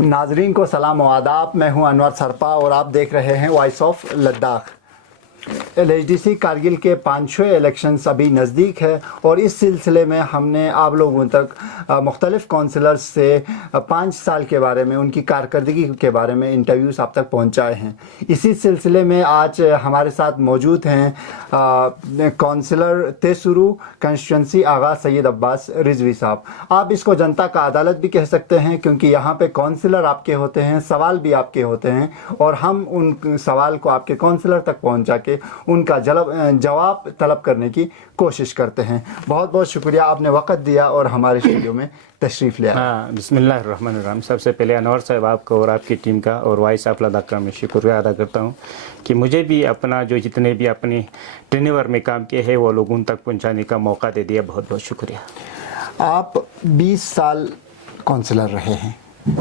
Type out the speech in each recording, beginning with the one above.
नाजरीन को सलाम व आदाब। मैं हूं अनवर सरपा और आप देख रहे हैं voice of Ladakh. LHDC Kargil के 5वें इलेक्शंस अभी नज़दीक है और इस सिलसिले में हमने आप लोगों तक मुख्तलिफ़ काउंसलर्स से 5 साल के बारे में, उनकी कारकर्दगी के बारे में इंटरव्यूज़ आप तक पहुंचाए हैं। इसी सिलसिले में आज हमारे साथ मौजूद हैं काउंसलर तेसुरु कंस्टिट्यूंसी आगा सैयद अब्बास रिजवी साहब। आप इसको जनता का अदालत भी कह सकते हैं क्योंकि यहाँ पे काउंसलर आपके होते हैं, सवाल भी आपके होते हैं और हम उन सवाल को आपके काउंसलर तक पहुँचा के उनका जवाब तलब करने की कोशिश करते हैं। बहुत बहुत शुक्रिया, आपने वक़्त दिया और हमारे स्टूडियो में तशरीफ़ लिया। हाँ, बिस्मिल्लाहिर्रहमानिर्रहीम। सबसे पहले अनवर साहब आपको और आपकी टीम का और वॉइस ऑफ लद्दाख का मैं शुक्रिया अदा करता हूँ कि मुझे भी अपना जो जितने भी अपने टेन्योर में काम किए हैं वो लोगों तक पहुँचाने का मौका दे दिया। बहुत बहुत शुक्रिया। आप 20 साल काउंसलर रहे हैं,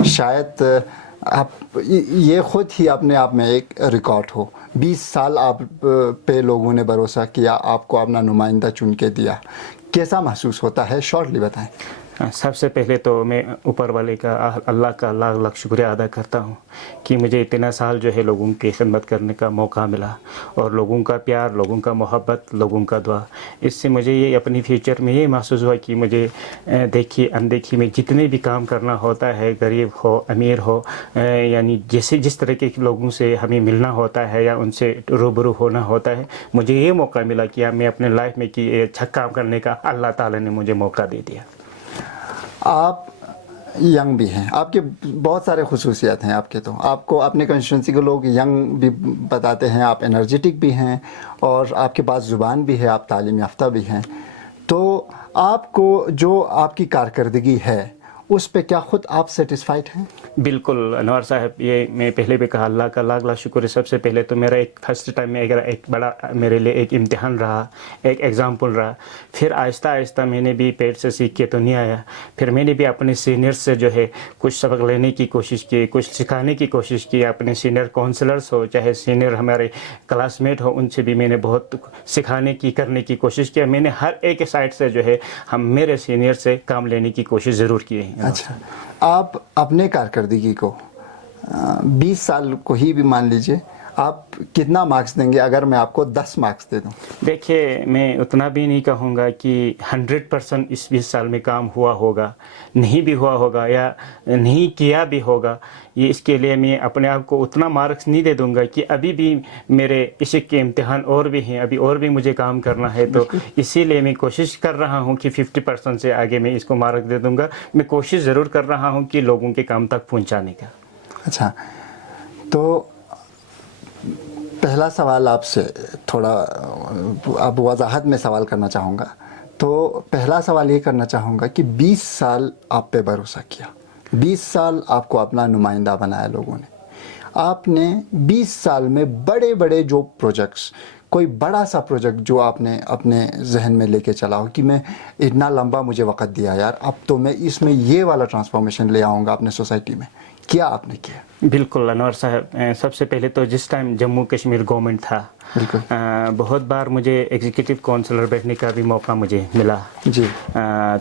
शायद आप ये ख़ुद ही अपने आप में एक रिकॉर्ड हो। 20 साल आप पे लोगों ने भरोसा किया, आपको अपना नुमाइंदा चुन के दिया। कैसा महसूस होता है, शॉर्टली बताएं। सबसे पहले तो मैं ऊपर वाले का अल्लाह का लाख लाख शुक्रिया अदा करता हूँ कि मुझे इतना साल जो है लोगों की खिदमत करने का मौका मिला और लोगों का प्यार, लोगों का मोहब्बत, लोगों का दुआ। इससे मुझे ये अपनी फ्यूचर में ये महसूस हुआ कि मुझे देखी अनदेखी में जितने भी काम करना होता है, गरीब हो अमीर हो, यानी जैसे जिस तरह के लोगों से हमें मिलना होता है या उनसे रूबरू होना होता है, मुझे ये मौका मिला कि मैं अपने लाइफ में कि अच्छा काम करने का अल्लाह ताला ने मुझे मौका दे दिया। आप यंग भी हैं, आपके बहुत सारे खुसूसियात हैं आपके, तो आपको अपने कंस्टिट्यूंसी के लोग यंग भी बताते हैं, आप एनर्जेटिक भी हैं और आपके पास ज़ुबान भी है, आप तालीम याफ्ता भी हैं। तो आपको जो आपकी कारकर्दगी है उस पे क्या ख़ुद आप सेटिस्फाइड हैं? बिल्कुल अनवर साहब, ये मैं पहले भी कहा, अल्लाह का लाख लाख शुक्र है। सबसे पहले तो मेरा एक फर्स्ट टाइम में एक बड़ा मेरे लिए एक इम्तिहान रहा, एक एग्ज़ाम्पल रहा। फिर आहिस्ता आहिस्ता मैंने भी पेट से सीख के तो नहीं आया, फिर मैंने भी अपने सीनियर्स से जो है कुछ सबक लेने की कोशिश की, कुछ सिखाने की कोशिश की। अपने सीनियर काउंसलर्स हो चाहे सीनियर हमारे क्लासमेट हो, उनसे भी मैंने बहुत सिखाने की करने की कोशिश किया। मैंने हर एक साइड से जो है हम मेरे सीनियर से काम लेने की कोशिश ज़रूर की है। अच्छा, आप अपने कारकर्दगी को 20 साल को ही भी मान लीजिए, आप कितना मार्क्स देंगे अगर मैं आपको 10 मार्क्स दे दूं? देखिए, मैं उतना भी नहीं कहूँगा कि 100% इस 20 साल में काम हुआ होगा, नहीं भी हुआ होगा या नहीं किया भी होगा। ये इसके लिए मैं अपने आप को उतना मार्क्स नहीं दे दूंगा कि अभी भी मेरे इश्क के इम्तिहान और भी हैं, अभी और भी मुझे काम करना है। तो इसीलिए मैं कोशिश कर रहा हूँ कि 50% से आगे मैं इसको मार्क दे दूंगा। मैं कोशिश ज़रूर कर रहा हूँ कि लोगों के काम तक पहुँचाने का। अच्छा, तो पहला सवाल आपसे थोड़ा अब वजाहत में सवाल करना चाहूँगा। तो पहला सवाल ये करना चाहूँगा कि 20 साल आप पे भरोसा किया, 20 साल आपको अपना नुमाइंदा बनाया लोगों ने। आपने 20 साल में बड़े बड़े जो प्रोजेक्ट्स, कोई बड़ा सा प्रोजेक्ट जो आपने अपने जहन में लेके चला हो कि मैं इतना लंबा मुझे वक़्त दिया यार, अब तो मैं इसमें ये वाला ट्रांसफॉर्मेशन ले आऊँगा अपने सोसाइटी में, क्या आपने किया? बिल्कुल अनवर साहब, सबसे पहले तो जिस टाइम जम्मू कश्मीर गवर्नमेंट था, बहुत बार मुझे एग्जीक्यूटिव काउंसलर बैठने का भी मौका मुझे मिला जी।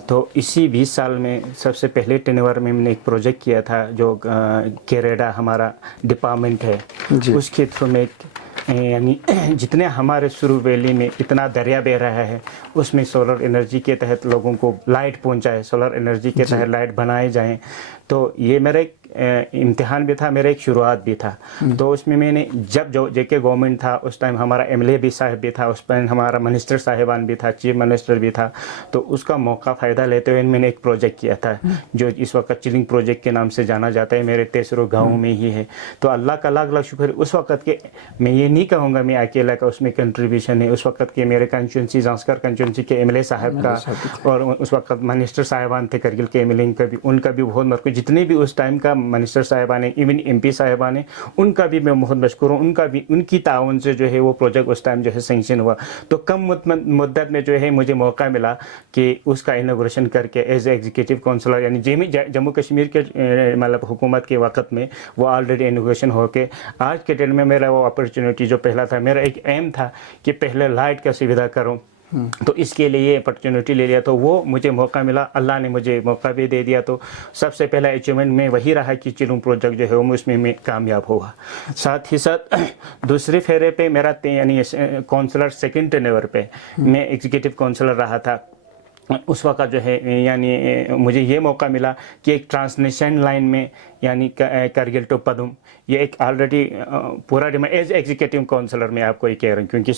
तो इसी 20 साल में सबसे पहले टेन्योर में मैंने एक प्रोजेक्ट किया था जो केरेडा हमारा डिपार्टमेंट है, उसके थ्रू में यानी जितने हमारे सुरु वैली में इतना दरिया बह रहा है उसमें सोलर एनर्जी के तहत लोगों को लाइट पहुंचाए, सोलर एनर्जी के तहत लाइट बनाए जाएं। तो ये मेरा एक इम्तिहान भी था, मेरा एक शुरुआत भी था। तो उसमें मैंने जब जो जेके गवर्नमेंट था उस टाइम हमारा एमएलए भी साहब भी था, उस टाइम हमारा मिनिस्टर साहिबान भी था, चीफ मिनिस्टर भी था। तो उसका मौका फ़ायदा लेते हुए मैंने एक प्रोजेक्ट किया था जो इस वक्त चिलिंग प्रोजेक्ट के नाम से जाना जाता है, मेरे तेसरो गाँव में ही है। तो अल्लाह का लाख लाख शुक्र। उस वक्त के मैं ये नहीं कहूँगा मैं अकेला का उसमें कंट्रीब्यूशन है, उस वक्त के मेरे कंस्टिट्यूंसी जांस्कर कंस्टिट्यूंसी के एमएलए साहब का और उस वक्त मिनिस्टर साहिबान थे करगिल के एमएलए का भी, उनका भी बहुत मशहूर, जितने भी उस टाइम का मिनिस्टर साहिबान है, इवन एमपी साहिबान है, उनका भी मैं बहुत मशहूर हूँ। उनका भी, उनकी ताउन से जो है वो प्रोजेक्ट उस टाइम जो है सैंक्शन हुआ। तो कम मुद्दत में जो है मुझे मौका मिला कि उसका इनॉग्रेशन करके एज एग्जीक्यूटिव काउंसलर, यानी जम्मू कश्मीर के मतलब हुकूमत के वक्त में वो ऑलरेडी इनॉग्रेशन होके आज के डेट में मेरा वो अपॉर्चुनिटी जो पहला था, मेरा एक एम था कि पहले लाइट का सुविधा करूँ, तो इसके लिए अपॉर्चुनिटी ले लिया, तो वो मुझे मौका मिला, अल्लाह ने मुझे मौका भी दे दिया। तो सबसे पहला अचीवमेंट में वही रहा कि चिलूम प्रोजेक्ट जो है वो उसमें मैं कामयाब हुआ। साथ ही साथ दूसरे फेरे पे मेरा यानी काउंसलर सेकंड टेन्योर पे मैं एग्जीक्यूटिव काउंसलर रहा था। उस वक्त जो है यानी मुझे ये मौका मिला कि एक ट्रांसनेशन लाइन में यानी कारगिल टू पदुम, ये एक ऑलरेडी पूरा मैं एज एग्जीक्यूटिव काउंसलर मैं आपको ये कह रहा हूँ, क्योंकि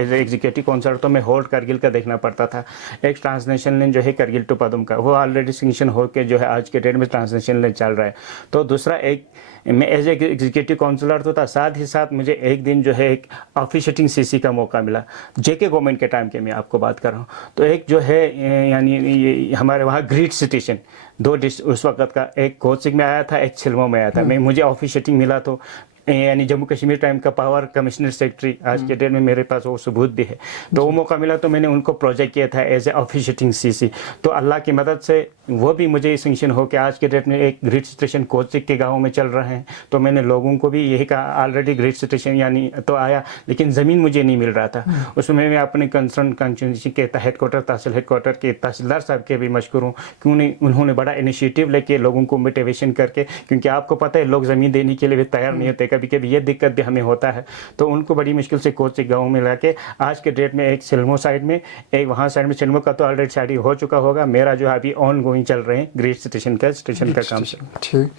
एज एग्जीक्यूटिव काउंसलर तो मैं होल्ड कारगिल का देखना पड़ता था। एक ट्रांसनेशन लाइन जो है कारगिल टू पदुम का, वो ऑलरेडी सेंक्शन होकर जो है आज के डेट में ट्रांसनेशन लाइन चल रहा है। तो दूसरा एक मैं एज एग्जीक्यूटिव काउंसलर तो था, साथ ही साथ मुझे एक दिन जो है एक ऑफिशिएटिंग सीसी का मौका मिला, जेके गवर्नमेंट के टाइम के मैं आपको बात कर रहा हूँ। तो एक जो है यानी ये हमारे वहाँ ग्रिड स्टेशन दो उस वक्त का, एक कोचिंग में आया था, एक छिलमो में आया था। मैं मुझे ऑफिशिएटिंग मिला तो यानी जम्मू कश्मीर टाइम का पावर कमिश्नर सेक्रेटरी आज के डेट में मेरे पास वो सबूत भी है। तो वो मौका मिला तो मैंने उनको प्रोजेक्ट किया था एज ए ऑफिशिएटिंग सीसी। तो अल्लाह की मदद से वो भी मुझे सेंक्शन हो के आज के डेट में एक ग्रिड स्टेशन कोचिंग के गाँव में चल रहे हैं। तो मैंने लोगों को भी यही कहा, ऑलरेडी ग्रिड स्टेशन यानी तो आया, लेकिन ज़मीन मुझे नहीं मिल रहा था। उसमें मैं अपने कंसर्न कॉन्स्टिट्यूंसी के हेडक्वार्टर तहसील हेडक्वार्टर के तहसीलदार साहब के भी मशकूर हूँ कि उन्होंने बड़ा इनिशिएटिव लेके लोगों को मोटिवेशन करके, क्योंकि आपको पता है लोग ज़मीन देने के लिए भी तैयार नहीं होते, कभी कभी ये दिक्कत भी हमें होता है। तो उनको बड़ी मुश्किल से कोचिंग गाँव में लाके आज के डेट में एक सिल्मो साइड में, एक वहाँ साइड में, सिल्मो का तो ऑलरेडी शादी हो चुका होगा, मेरा जो है अभी ऑन गोइंग चल रहे हैं ग्रिड स्टेशन का काम। ठीक।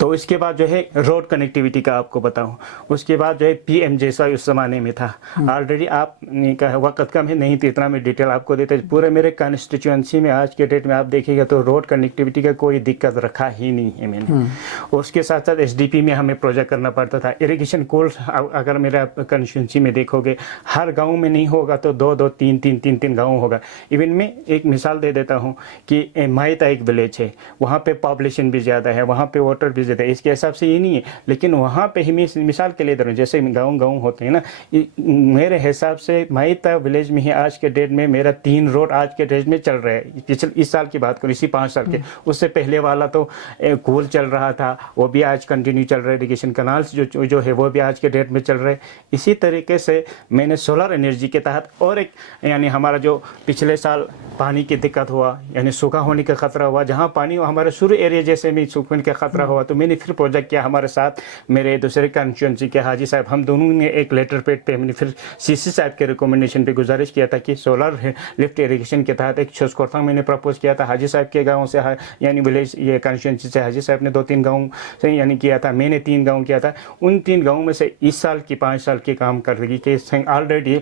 तो इसके बाद जो है रोड कनेक्टिविटी का आपको बताऊं, उसके बाद जो है PMJSY उस ज़माने में था ऑलरेडी, आप का वक्त कम है नहीं तो इतना मैं डिटेल आपको देते। पूरे मेरे कॉन्स्टिट्यूंसी में आज के डेट में आप देखिएगा तो रोड कनेक्टिविटी का कोई दिक्कत रखा ही नहीं है मैंने। उसके साथ साथ SDP में हमें प्रोजेक्ट करना पड़ता था। इरीगेशन कोर्स अगर मेरा कॉन्स्टिट्यूंसी में देखोगे हर गाँव में नहीं होगा तो दो दो तीन तीन गाँव होगा। इवन मैं एक मिसाल दे देता हूँ कि माइता एक विलेज है, वहाँ पर पॉपुलेशन भी ज़्यादा है, वहाँ पर वाटर भी ज़्यादा है, इसके हिसाब से ये नहीं है, लेकिन वहाँ पे ही मैं मिसाल के लिए दे रहा हूँ, जैसे गाँव होते हैं ना, मेरे हिसाब से माइता विलेज में ही आज के डेट में मेरा 3 रोड आज के डेट में चल रहा है। पिछले इस साल की बात करूँ, इसी 5 साल के, उससे पहले वाला तो कोल चल रहा था, वो भी आज कंटिन्यू चल रहा है। इरीगेशन कनाल्स जो है वो भी आज के डेट में चल रहे हैं। इसी तरीके से मैंने सोलर एनर्जी के तहत और एक यानी हमारा जो पिछले साल पानी की दिक्कत हुआ यानी सूखा होने का खतरा हुआ, जहाँ पानी हमारे सूर्य एरिया जैसे में सूखने का खतरा हुआ, तो मैंने फिर प्रोजेक्ट किया हमारे साथ मेरे दूसरे कॉन्स्टिट्यूंसी के हाजी साहब, हम दोनों ने एक लेटर पेड पे हमने फिर CC साहब के रिकमेंडेशन पे गुजारिश किया था कि सोलर लिफ्ट इरीगेशन के तहत एक छुसकोरथांग मैंने प्रपोज किया था। हाजी साहब के गाँव से यानी विलेज ये कॉन्स्टिट्यूंसी से हाजी साहब ने 2-3 गाँव से यानी किया था, मैंने 3 गाँव किया था। उन 3 गाँव में से इस साल की 5 साल की काम कर रही कि ऑलरेडी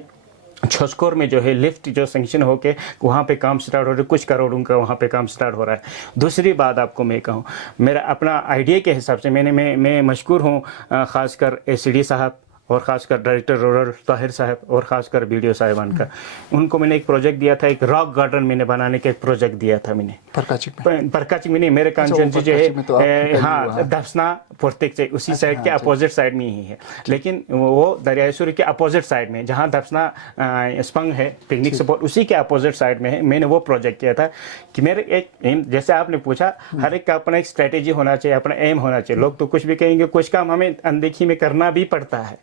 छस्कोर में जो है लिफ्ट जो सेंक्शन होके वहाँ पे काम स्टार्ट हो रहा है, कुछ करोड़ों का वहाँ पे काम स्टार्ट हो रहा है। दूसरी बात आपको मैं कहूँ, मेरा अपना आइडिया के हिसाब से मैं मशकूर हूँ ख़ासकर ACD साहब और ख़ासकर डायरेक्टर रूरल ताहिर साहब और ख़ासकर BDO साहिबान का। उनको मैंने एक प्रोजेक्ट दिया था, एक रॉक गार्डन मैंने बनाने का एक प्रोजेक्ट दिया था मैंने परकाचिक में नहीं, मेरे कॉन्स्टिट्यूंसी जो है हाँ दफना पुर्तिक से उसी साइड के अपोजिट साइड में ही है, लेकिन वो दरियासुर के अपोजिट साइड में जहाँ दफना स्पंग है पिकनिक स्पॉट उसी के अपोजिट साइड में है। मैंने वो प्रोजेक्ट किया था कि मेरे एक एम, जैसे आपने पूछा, हर एक का अपना एक स्ट्रेटेजी होना चाहिए, अपना एम होना चाहिए। लोग तो कुछ भी कहेंगे, कुछ काम हमें अनदेखी में करना भी पड़ता है,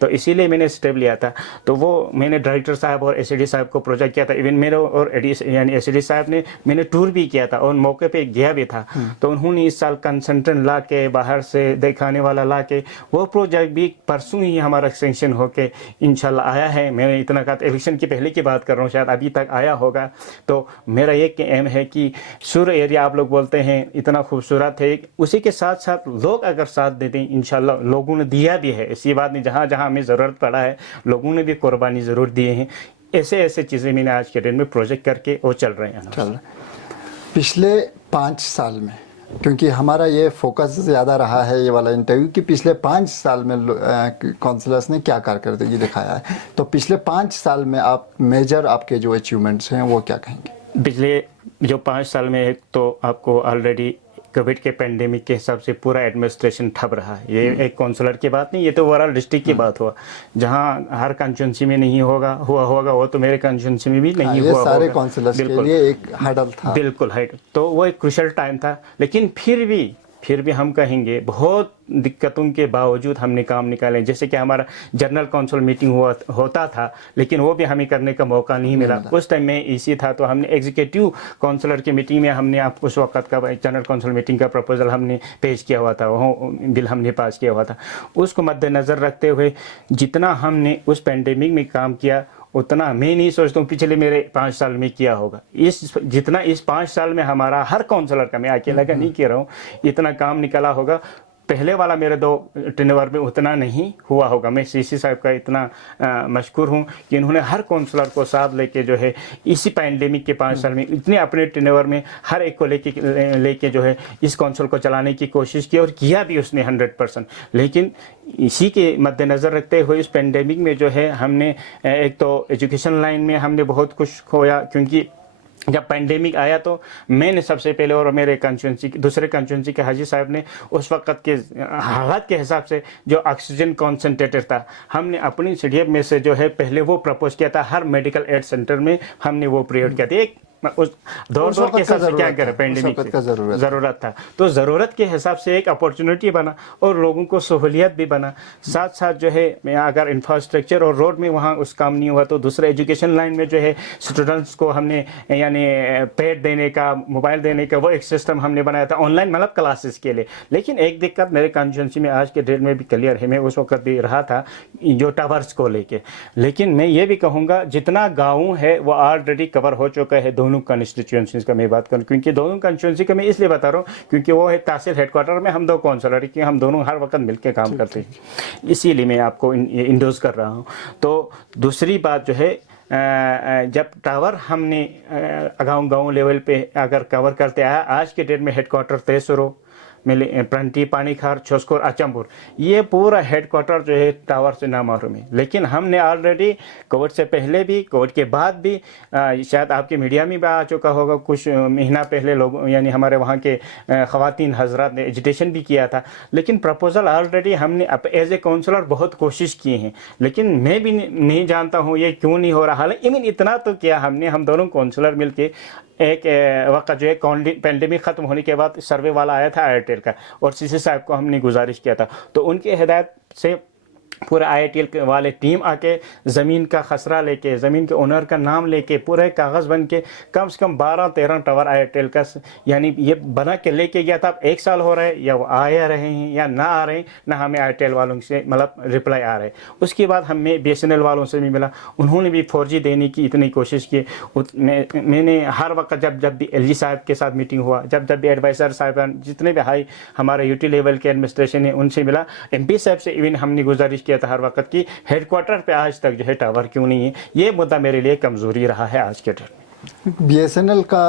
तो इसीलिए मैंने स्टेप लिया था। तो वो मैंने डायरेक्टर साहब और ACD साहब को प्रोजेक्ट किया था। इवन मेरे और यानी ACD साहब ने मैंने टूर भी किया था और मौके पे गया भी था। तो उन्होंने इस साल कंसल्टेंट ला के बाहर से दिखाने वाला ला के वो प्रोजेक्ट भी परसों ही हमारा सेंक्शन होके इंशाल्लाह आया है। मैंने इतना कहा, इलेक्शन की पहले की बात कर रहा हूँ, शायद अभी तक आया होगा। तो मेरा एक एम है कि सूर्य एरिया आप लोग बोलते हैं इतना खूबसूरत है, उसी के साथ साथ लोग अगर साथ दे दें इंशाल्लाह, लोगों ने दिया भी है, ऐसी बात नहीं, जहाँ जहाँ हमें ज़रूरत पड़ा है लोगों ने भी कुर्बानी ज़रूर दिए हैं। ऐसे चीज़ें मैंने आज के दिन में प्रोजेक्ट करके वो चल रहे हैं। पिछले 5 साल में, क्योंकि हमारा ये फोकस ज़्यादा रहा है ये वाला इंटरव्यू कि पिछले 5 साल में काउंसलर्स ने क्या कारकर्दगी दिखाया है, तो पिछले 5 साल में आप मेजर आपके जो अचीवमेंट्स हैं वो क्या कहेंगे? पिछले जो 5 साल में एक तो आपको ऑलरेडी कोविड के पेंडेमिक के हिसाब से पूरा एडमिनिस्ट्रेशन ठप रहा है। ये एक काउंसलर की बात नहीं, ये तो ओवरऑल डिस्ट्रिक्ट की बात हुआ। जहाँ हर कॉन्स्टिट्यूंसी में नहीं होगा वो तो मेरे कॉन्स्टिट्यूंसी में भी नहीं हुआ, सारे काउंसलर्स के लिए एक हर्डल था। बिल्कुल हाइड, तो वो एक क्रूशियल टाइम था। लेकिन फिर भी फिर भी हम कहेंगे बहुत दिक्कतों के बावजूद हमने काम निकाले। जैसे कि हमारा जनरल काउंसिल मीटिंग होता था, लेकिन वो भी हमें करने का मौका नहीं मिला। उस टाइम में इसी था, तो हमने एग्जीक्यूटिव काउंसलर की मीटिंग में हमने आप उस वक्त का जनरल काउंसिल मीटिंग का प्रपोजल हमने पेश किया हुआ था, वो बिल हमने पास किया हुआ था। उसको मद्देनज़र रखते हुए जितना हमने उस पेंडेमिक में काम किया उतना मैं नहीं सोचता हूँ पिछले मेरे 5 साल में किया होगा। जितना इस 5 साल में हमारा हर काउंसलर का, मैं अकेला का नहीं कह रहा हूँ, इतना काम निकला होगा पहले वाला मेरे 2 टेन्योर में उतना नहीं हुआ होगा। मैं सीसी साहब का इतना मशकूर हूँ कि इन्होंने हर काउंसलर को साथ लेके जो है इसी पैंडेमिक के 5 साल में इतने अपने टेन्योर में हर एक को लेके जो है इस काउंसिल को चलाने की कोशिश की और किया भी उसने 100%। लेकिन इसी के मद्देनज़र रखते हुए इस पेंडेमिक में जो है हमने एक तो एजुकेशन लाइन में हमने बहुत कुछ खोया, क्योंकि जब पेंडेमिक आया तो मैंने सबसे पहले और मेरे दूसरे कंस्टिट्यूंसी के हाजी साहब ने उस वक्त के हालात के हिसाब से जो ऑक्सीजन कॉन्सेंट्रेटर था, हमने अपनी सीडीएफ में से जो है पहले वो प्रपोज किया था। हर मेडिकल एड सेंटर में हमने वो प्रोवाइड किया था। एक उस दौर के हिसाब से क्या करें, पेंडेमिक का ज़रूरत था, तो ज़रूरत के हिसाब से एक अपॉर्चुनिटी बना और लोगों को सहूलियत भी बना। साथ साथ जो है अगर इंफ्रास्ट्रक्चर और रोड में वहाँ उस काम नहीं हुआ तो दूसरे एजुकेशन लाइन में जो है स्टूडेंट्स को हमने यानी पैड देने का, मोबाइल देने का वो एक सिस्टम हमने बनाया था ऑनलाइन, मतलब क्लासेस के लिए। लेकिन एक दिक्कत मेरे कॉन्स्टिट्यूंसी में आज के डेट में भी क्लियर है, मैं उस वक्त भी रहा था, जो टावर्स को लेके। लेकिन मैं ये भी कहूँगा जितना गाँव है वो ऑलरेडी कवर हो चुका है दोनों कंस्टिट्यूएंसीज का मैं बात करूं, क्योंकि दोनों कंस्टिट्यूएंसी का मैं इसलिए बता रहा हूं क्योंकि वो है तहसील हेडक्वार्टर में हम 2 काउंसलर कि हम दोनों हर वक्त मिलकर काम करते हैं, इसीलिए मैं आपको इंडोज कर रहा हूं। तो दूसरी बात जो है जब टावर हमने गाँव लेवल पे अगर कवर करते आया, आज के डेट में हेडक्वार्टर तेसरो मिले प्रणटी, पानीखार, छोस्कोर, अचंबुर, ये पूरा हेडक्वार्टर जो है टावर से नामालूम है। लेकिन हमने ऑलरेडी कोविड से पहले भी, कोविड के बाद भी, शायद आपके मीडिया में भी आ चुका होगा, कुछ महीना पहले लोग यानी हमारे वहाँ के ख़वातीन हजरात ने एजिटेशन भी किया था। लेकिन प्रपोजल ऑलरेडी हमने एज ए काउंसलर बहुत कोशिश की हैं, लेकिन मैं भी नहीं जानता हूँ ये क्यों नहीं हो रहा। हालांकि इतना तो किया हमने, हम दोनों काउंसलर मिलके एक वक्त जो है पेंडेमिक ख़त्म होने के बाद सर्वे वाला आया था एयरटेल का, और सीसी साहब को हमने गुजारिश किया था, तो उनकी हिदायत से पूरा IITL वाले टीम आके ज़मीन का खसरा लेके, ज़मीन के ओनर का नाम लेके, पूरे कागज़ बन के कम से कम 12-13 टावर IITL का यानी ये बना के लेके गया था। अब 1 साल हो रहा है, या वो आ रहे हैं या ना आ रहे हैं, ना हमें IITL वालों से मतलब रिप्लाई आ रहे हैं। उसके बाद हमें BSNL वालों से भी मिला, उन्होंने भी 4G देने की इतनी कोशिश की। मैंने हर वक्त जब भी LG साहब के साथ मीटिंग हुआ, जब भी एडवाइज़र साहब जितने भी हाई हमारे यूटी लेवल के एडमिनिस्ट्रेशन है उनसे मिला, MP साहब से इवन हमने गुजारिश किया था हर वक्त की हेडक्वार्टर पे आज तक जो है टावर क्यों नहीं है। ये मुद्दा मेरे लिए कमज़ोरी रहा है आज के डेट में। BSNL का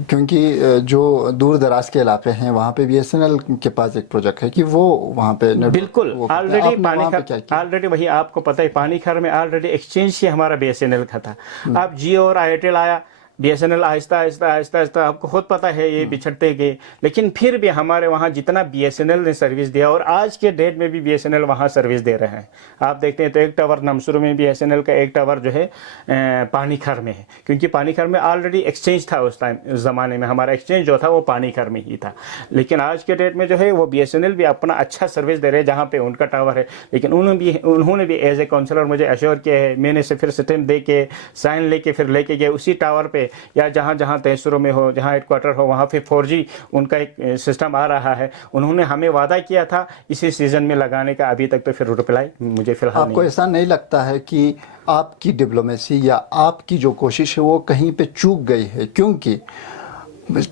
क्योंकि जो दूर दराज के इलाके हैं वहाँ पे BSNL के पास एक प्रोजेक्ट है कि वो वहाँ पे बिल्कुल ऑलरेडी ऑलरेडी वही आपको पता है, पानीखार में ऑलरेडी एक्सचेंज ही हमारा BSNL का था। अब जियो और IITL आया, BSNL आहिस्ता आहिस्ता आपको खुद पता है ये बिछड़ते गए, लेकिन फिर भी हमारे वहाँ जितना BSNL ने सर्विस दिया, और आज के डेट में भी BSNL वहाँ सर्विस दे रहे हैं। आप देखते हैं तो एक टावर नमसुर में BSNL का, एक टावर जो है पानीखार में है, क्योंकि पानीखार में ऑलरेडी एक्सचेंज था उस टाइम, उस ज़माने में हमारा एक्सचेंज जो था वो पानीखार में ही था। लेकिन आज के डेट में जो है वो BSNL भी अपना अच्छा सर्विस दे रहे हैं जहाँ पर उनका टावर है। लेकिन उन्होंने भी एज ए काउंसलर मुझे एश्योर किया है, मैंने से फिर स्टैम्प दे के साइन लेके फिर लेके गए उसी टावर पर, या जहाँ जहाँ तहसीलों में हो, जहाँ हेडक्वार्टर हो, वहाँ पे 4G उनका एक सिस्टम आ रहा है। उन्होंने हमें वादा किया था इसी सीज़न में लगाने का, अभी तक तो फिर रिप्लाई मुझे फिलहाल आपको ऐसा नहीं लगता है कि आपकी डिप्लोमेसी या आपकी जो कोशिश है वो कहीं पे चूक गई है? क्योंकि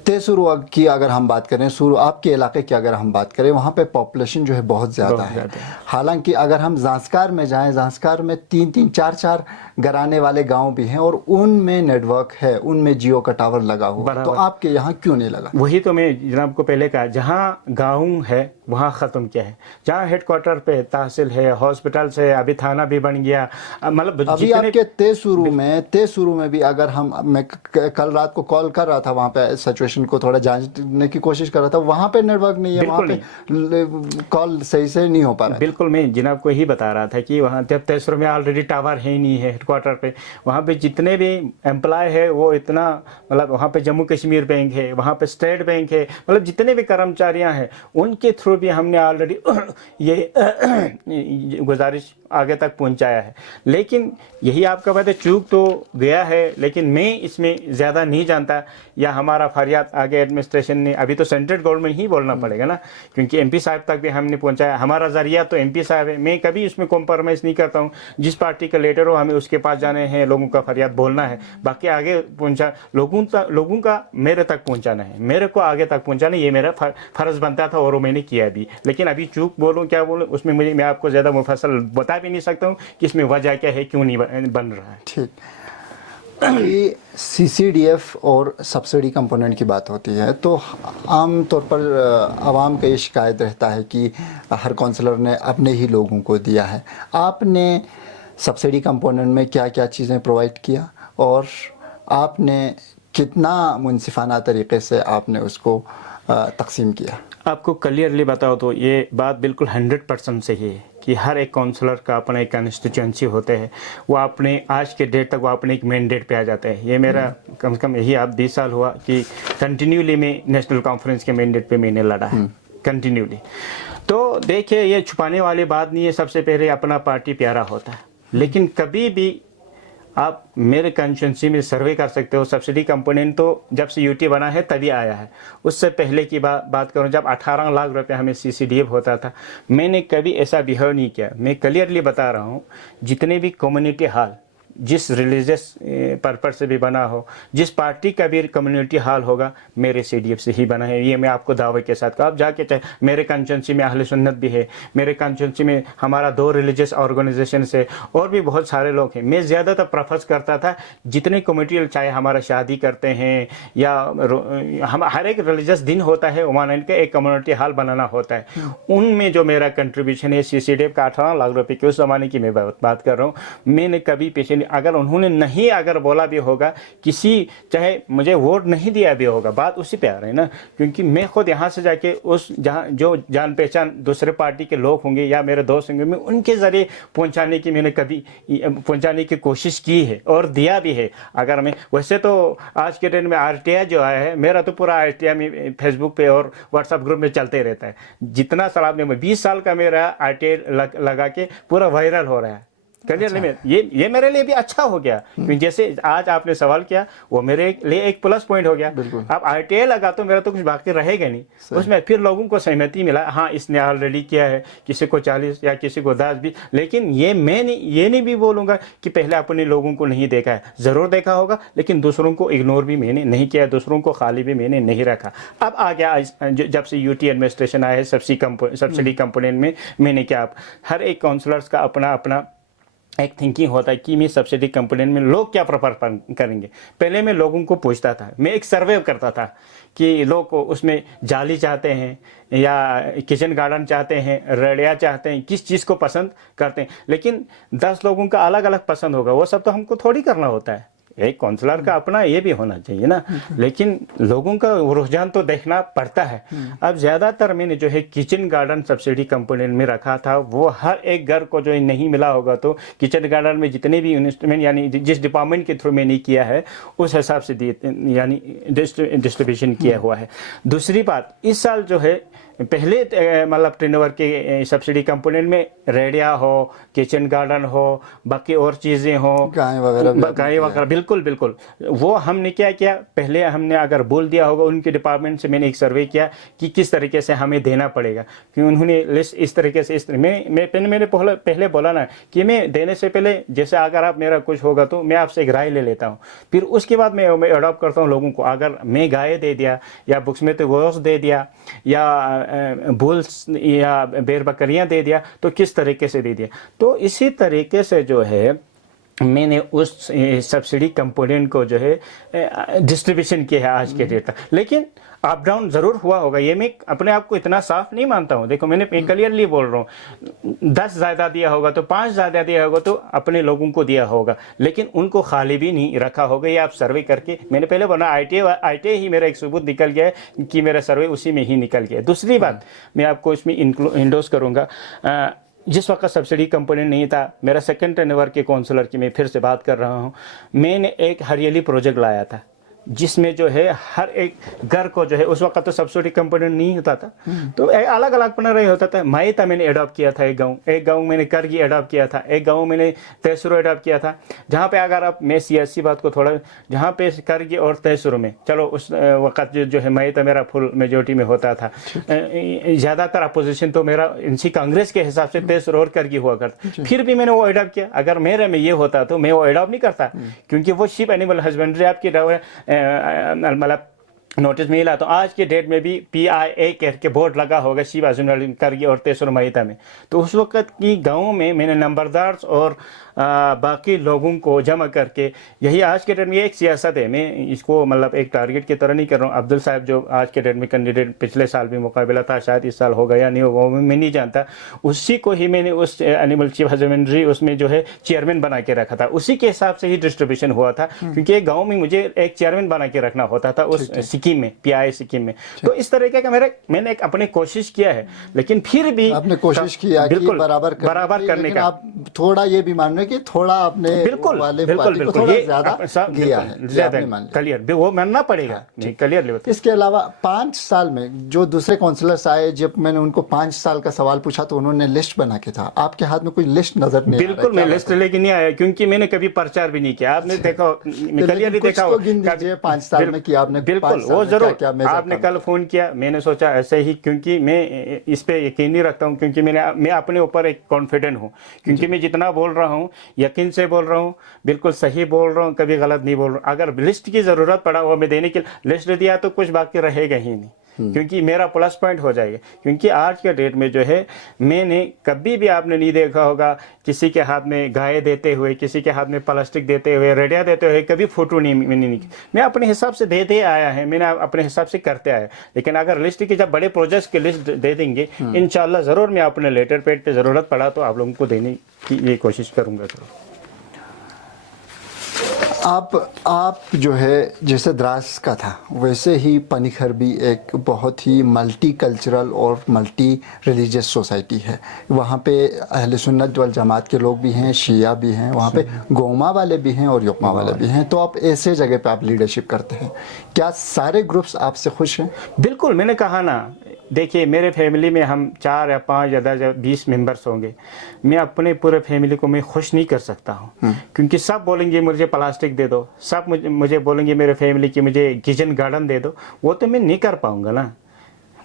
तेसुरु की अगर हम बात करें, सुरु आपके इलाके की अगर हम बात करें, वहाँ पे पॉपुलेशन जो है बहुत ज़्यादा है। हालांकि अगर हम ज़ांस्कार में जाएं, ज़ांस्कार में 3-3, 4-4 घराने वाले गांव भी हैं और उनमें नेटवर्क है, उनमें जियो का टावर लगा हुआ, तो आपके यहाँ क्यों नहीं लगा? वही तो मैं जनाब को पहले कहा, जहाँ गाँव है वहाँ ख़त्म किया है, जहाँ हेडक्वार्टर पे तहसील है, हॉस्पिटल से अभी थाना भी बन गया। मतलब अभी आपके तेसुरु में भी अगर मैं कल रात को कॉल कर रहा था वहाँ पे सिचुएशन को थोड़ा जानने की कोशिश कर रहा था, वहाँ पे नेटवर्क नहीं है, वहाँ पे कॉल सही से नहीं हो पा रहा है। बिल्कुल, मैं जनाब को यही बता रहा था कि वहाँ जब तेसर में ऑलरेडी टावर है ही नहीं है हेडक्वार्टर पे, वहाँ पे जितने भी एम्प्लॉय है वो इतना, मतलब वहाँ पे जम्मू कश्मीर बैंक है, वहाँ पे स्टेट बैंक है, मतलब जितने भी कर्मचारियाँ हैं उनके थ्रू भी हमने ऑलरेडी ये गुजारिश आगे तक पहुंचाया है। लेकिन यही आपका बात है, चूक तो गया है, लेकिन मैं इसमें ज़्यादा नहीं जानता, या हमारा फरियाद आगे एडमिनिस्ट्रेशन ने, अभी तो सेंट्रल गवर्नमेंट ही बोलना पड़ेगा ना, क्योंकि एमपी साहब तक भी हमने पहुंचाया, हमारा जरिया तो एमपी साहब है। मैं कभी उसमें कॉम्प्रोमाइज़ नहीं करता हूँ, जिस पार्टी का लीडर हो हमें उसके पास जाने हैं, लोगों का फरियाद बोलना है, बाकी आगे पहुँचा लोगों का मेरे तक पहुँचाना है, मेरे को आगे तक पहुँचाना, ये मेरा फ़र्ज़ बनता था और वो मैंने किया भी। लेकिन अभी चूक बोलूँ क्या बोलूँ उसमें मैं आपको ज़्यादा मुफस्सल बता भी नहीं सकता हूँ कि इसमें वजह क्या है, क्यों नहीं बन रहा है। ठीक, ये CCDF और सब्सिडी कंपोनेंट की बात होती है तो आम तौर पर आवाम का ये शिकायत रहता है कि हर काउंसलर ने अपने ही लोगों को दिया है। आपने सब्सिडी कंपोनेंट में क्या क्या चीज़ें प्रोवाइड किया और आपने कितना मुनसिफाना तरीके से आपने उसको तकसीम किया? आपको क्लियरली बताओ तो ये बात बिल्कुल 100% सही है कि हर एक काउंसलर का अपना एक कंस्टिट्यूंसी होते हैं, वो अपने आज के डेट तक वो अपने एक मैंडेट पे आ जाते हैं। ये मेरा कम से कम यही आप 20 साल हुआ कि कंटिन्यूली मैं नेशनल कॉन्फ्रेंस के मैंडेट पे मैंने लड़ा है कंटिन्यूली। तो देखिए, ये छुपाने वाली बात नहीं है, सबसे पहले अपना पार्टी प्यारा होता है, लेकिन कभी भी आप मेरे कंस्टिट्यूंसी में सर्वे कर सकते हो। सब्सिडी कंपोनेंट तो जब से यूटी बना है तभी आया है, उससे पहले की बात करूं जब 18 लाख रुपए हमें CCDF होता था, मैंने कभी ऐसा बिहेव नहीं किया। मैं क्लियरली बता रहा हूं, जितने भी कम्युनिटी हॉल जिस रिलीजियस पर्पस से भी बना हो, जिस पार्टी का भी कम्युनिटी हॉल होगा, मेरे CDF से ही बना है। ये मैं आपको दावे के साथ आप जाके चाहे मेरे कंस्टिट्यूंसी में अहले सुन्नत भी है, मेरे कंस्टिट्यूंसी में हमारा 2 रिलीजियस ऑर्गेनाइजेशन से और भी बहुत सारे लोग हैं। मैं ज़्यादातर प्रेफर करता था जितने कम्युनिटी, चाहे हमारा शादी करते हैं या हम हर एक रिलीजियस दिन होता है, वहाँ का एक कम्युनिटी हॉल बनाना होता है, उनमें जो मेरा कंट्रीब्यूशन है CCDF का 18 लाख रुपये के उस ज़माने की मैं बात कर रहा हूँ। मैंने कभी पीछे, अगर उन्होंने नहीं अगर बोला भी होगा, किसी चाहे मुझे वोट नहीं दिया भी होगा, बात उसी पे आ रही है ना, क्योंकि मैं खुद यहाँ से जाके उस जहाँ जो जान पहचान दूसरे पार्टी के लोग होंगे या मेरे दोस्त होंगे, मैं उनके ज़रिए पहुँचाने की मैंने कभी पहुँचाने की कोशिश की है और दिया भी है। अगर मैं वैसे तो आज के दिन में RTI जो आया है, मेरा तो पूरा RTI में फेसबुक पे और व्हाट्सएप ग्रुप में चलते रहता है। जितना साल आपने 20 साल का मेरा RTI लगा के पूरा वायरल हो रहा है। क्लियर में ये मेरे लिए भी अच्छा हो गया, क्योंकि जैसे आज आपने सवाल किया वो मेरे लिए एक प्लस पॉइंट हो गया। अब RTI लगा तो मेरा तो कुछ बाकी रहेगा नहीं, उसमें फिर लोगों को सहमति मिला, हाँ इसने ऑलरेडी किया है, किसी को 40 या किसी को 10 भी। लेकिन ये मैं नहीं भी बोलूँगा कि पहले अपने लोगों को नहीं देखा है, ज़रूर देखा होगा, लेकिन दूसरों को इग्नोर भी मैंने नहीं किया, दूसरों को खाली भी मैंने नहीं रखा। अब आ गया जब से UT एडमिनिस्ट्रेशन आया है, सब्सिडी कंपोनेंट में मैंने क्या, हर एक काउंसलर्स का अपना अपना एक थिंकिंग होता है कि मैं सब्सिडी कंपोनेंट में लोग क्या प्रेफर करेंगे। पहले मैं लोगों को पूछता था, मैं एक सर्वे करता था कि लोग को उसमें जाली चाहते हैं या किचन गार्डन चाहते हैं, रेडिया चाहते हैं, किस चीज़ को पसंद करते हैं। लेकिन 10 लोगों का अलग अलग पसंद होगा, वो सब तो हमको थोड़ी करना होता है, एक काउंसलर का अपना ये भी होना चाहिए ना। लेकिन लोगों का रुझान तो देखना पड़ता है। अब ज़्यादातर मैंने जो है किचन गार्डन सब्सिडी कंपोनेंट में रखा था, वो हर एक घर को जो नहीं मिला होगा, तो किचन गार्डन में जितने भी इन्वेस्टमेंट यानी जिस डिपार्टमेंट के थ्रू मैंने किया है उस हिसाब से यानी डिस्ट्रीब्यूशन किया हुआ है। दूसरी बात, इस साल जो है पहले मतलब टर्नओवर के सब्सिडी कंपोनेंट में रेडिया हो, किचन गार्डन हो, बाकी और चीज़ें हो, गाय वगैरह, बिल्कुल वो हमने क्या किया, पहले हमने अगर बोल दिया होगा उनके डिपार्टमेंट से, मैंने एक सर्वे किया कि किस तरीके से हमें देना पड़ेगा, कि उन्होंने लिस्ट इस तरीके से मैंने पहले बोला ना कि मैं देने से पहले, जैसे अगर आप मेरा कुछ होगा तो मैं आपसे एक राय ले लेता हूँ, फिर उसके बाद मैं अडॉप्ट करता हूँ लोगों को। अगर मैं गाय दे दिया या बुक्स में तो गोश्त दे दिया या बुल्स या बेर बकरियां दे दिया, तो किस तरीके से दे दिया। तो इसी तरीके से जो है मैंने उस सब्सिडी कंपोनेंट को जो है डिस्ट्रीब्यूशन किया है आज के डेट तक। लेकिन अप डाउन जरूर हुआ होगा, ये मैं अपने आप को इतना साफ नहीं मानता हूँ। देखो मैंने क्लियरली बोल रहा हूँ, 10 ज़्यादा दिया होगा तो 5 ज़्यादा दिया होगा तो अपने लोगों को दिया होगा, लेकिन उनको खाली भी नहीं रखा होगा। ये आप सर्वे करके, मैंने पहले बोला ITA ही मेरा एक सबूत निकल गया है कि मेरा सर्वे उसी में ही निकल गया। दूसरी बात मैं आपको इसमें इंडोर्स करूँगा, जिस वक्त सब्सिडी कंपोनेंट नहीं था, मेरा सेकंड टर्नओवर के काउंसलर की मैं फिर से बात कर रहा हूँ, मैंने एक हरियाली प्रोजेक्ट लाया था जिसमें जो है हर एक घर को जो है, उस वक्त तो सब्सिडी कंपोनेंट नहीं होता था, तो अलग अलग बना रही होता था। माइता मैंने अडॉप्ट किया था, एक गांव मैंने करगी अडॉप्ट किया था, एक गांव मैंने तहसुरो अडॉप्ट किया था। जहाँ पे अगर आप, मैं सियासी बात को थोड़ा, जहाँ पे करगी और तहसुरो में, चलो उस वक्त जो है माइता मेरा फुल मेजोरिटी में होता था, ज़्यादातर अपोजिशन तो मेरा इनसी कांग्रेस के हिसाब से तहसुरो और करगी हुआ करता, फिर भी मैंने वो अडॉप्ट किया। अगर मेरे में ये होता तो मैं वो अडॉप्ट नहीं करता, क्योंकि वो शिप एनिमल हस्बेंड्री आपकी मतलब नोटिस मिला। तो आज के डेट में भी PIA के बोर्ड लगा होगा शिव अजुन करगी और तेसुर महिता में। तो उस वक्त की गाँव में मैंने नंबरदार और बाकी लोगों को जमा करके, यही आज के डेट में एक सियासत है, मैं इसको मतलब एक टारगेट की तरह नहीं कर रहा हूँ। अब्दुल साहब जो आज के डेट में कैंडिडेट, पिछले साल भी मुकाबला था, शायद इस साल होगा या नहीं होगा मैं नहीं जानता, उसी को ही मैंने उस एनिमल चीफ हस्बेंड्री उसमें जो है चेयरमैन बना के रखा था, उसी के हिसाब से ही डिस्ट्रीब्यूशन हुआ था, क्योंकि एक गाँव में मुझे एक चेयरमैन बना के रखना होता था उस सिक्किम में, PIA सिक्किम में। तो इस तरीके का मैंने एक अपने कोशिश किया है, लेकिन फिर भी आपने कोशिश किया कि बराबर करने का। आप थोड़ा ये भी मान रहे कि थोड़ा आपने बिल्कुल वाले बिल्कुल को थोड़ा ज्यादा किया है, ज्यादा क्लियर वो मानना पड़ेगा, क्लियर। इसके अलावा 5 साल में जो दूसरे काउंसलर्स आए, जब मैंने उनको 5 साल का सवाल पूछा तो उन्होंने लिस्ट बना के था, आपके हाथ में कोई लिस्ट नजर नहीं? बिल्कुल मैं लिस्ट लेके नहीं आया, क्योंकि मैंने कभी प्रचार भी नहीं किया। आपने देखा, क्लियरली देखा हो 5 साल में कि आपने, बिल्कुल वो जरूर आपने कल फोन किया, मैंने सोचा ऐसे ही, क्योंकि मैं इस पे यकीन नहीं रखता हूँ, क्योंकि मैं अपने ऊपर एक कॉन्फिडेंट हूँ, क्योंकि मैं जितना बोल रहा हूँ यकीन से बोल रहा हूँ, बिल्कुल सही बोल रहा हूँ, कभी गलत नहीं बोल रहा हूँ। अगर लिस्ट की जरूरत पड़ा वो मैं देने के लिए लिस्ट दिया तो कुछ बाकी रहेगा ही नहीं, क्योंकि मेरा प्लस पॉइंट हो जाएगा। क्योंकि आज के डेट में जो है, मैंने कभी भी आपने नहीं देखा होगा किसी के हाथ में गाय देते हुए, किसी के हाथ में प्लास्टिक देते हुए, रेडिया देते हुए कभी फोटो नहीं। मैं अपने हिसाब से देते आया है, मैंने अपने हिसाब से करते आया। लेकिन अगर लिस्ट की, जब बड़े प्रोजेक्ट्स की लिस्ट दे देंगे, इंशाल्लाह ज़रूर मैं अपने लेटर पैड पे ज़रूरत पड़ा तो आप लोगों को देने की ये कोशिश करूँगा। आप जो है, जैसे द्रास का था वैसे ही पनिखर भी एक बहुत ही मल्टी कल्चरल और मल्टी रिलीजियस सोसाइटी है। वहाँ पे अहले सुन्नत वल जमात के लोग भी हैं, शिया भी हैं, वहाँ पे गोमा वाले भी हैं और योकमा वाले भी हैं। तो आप ऐसे जगह पे आप लीडरशिप करते हैं, क्या सारे ग्रुप्स आपसे खुश हैं? बिल्कुल, मैंने कहा ना, देखिए मेरे फैमिली में हम 4 या 5 या 20 मेंबर्स होंगे, मैं अपने पूरे फैमिली को मैं खुश नहीं कर सकता हूँ, क्योंकि सब बोलेंगे मुझे प्लास्टिक दे दो, सब मुझे बोलेंगे मेरे फैमिली की मुझे किचन गार्डन दे दो, वो तो मैं नहीं कर पाऊंगा ना।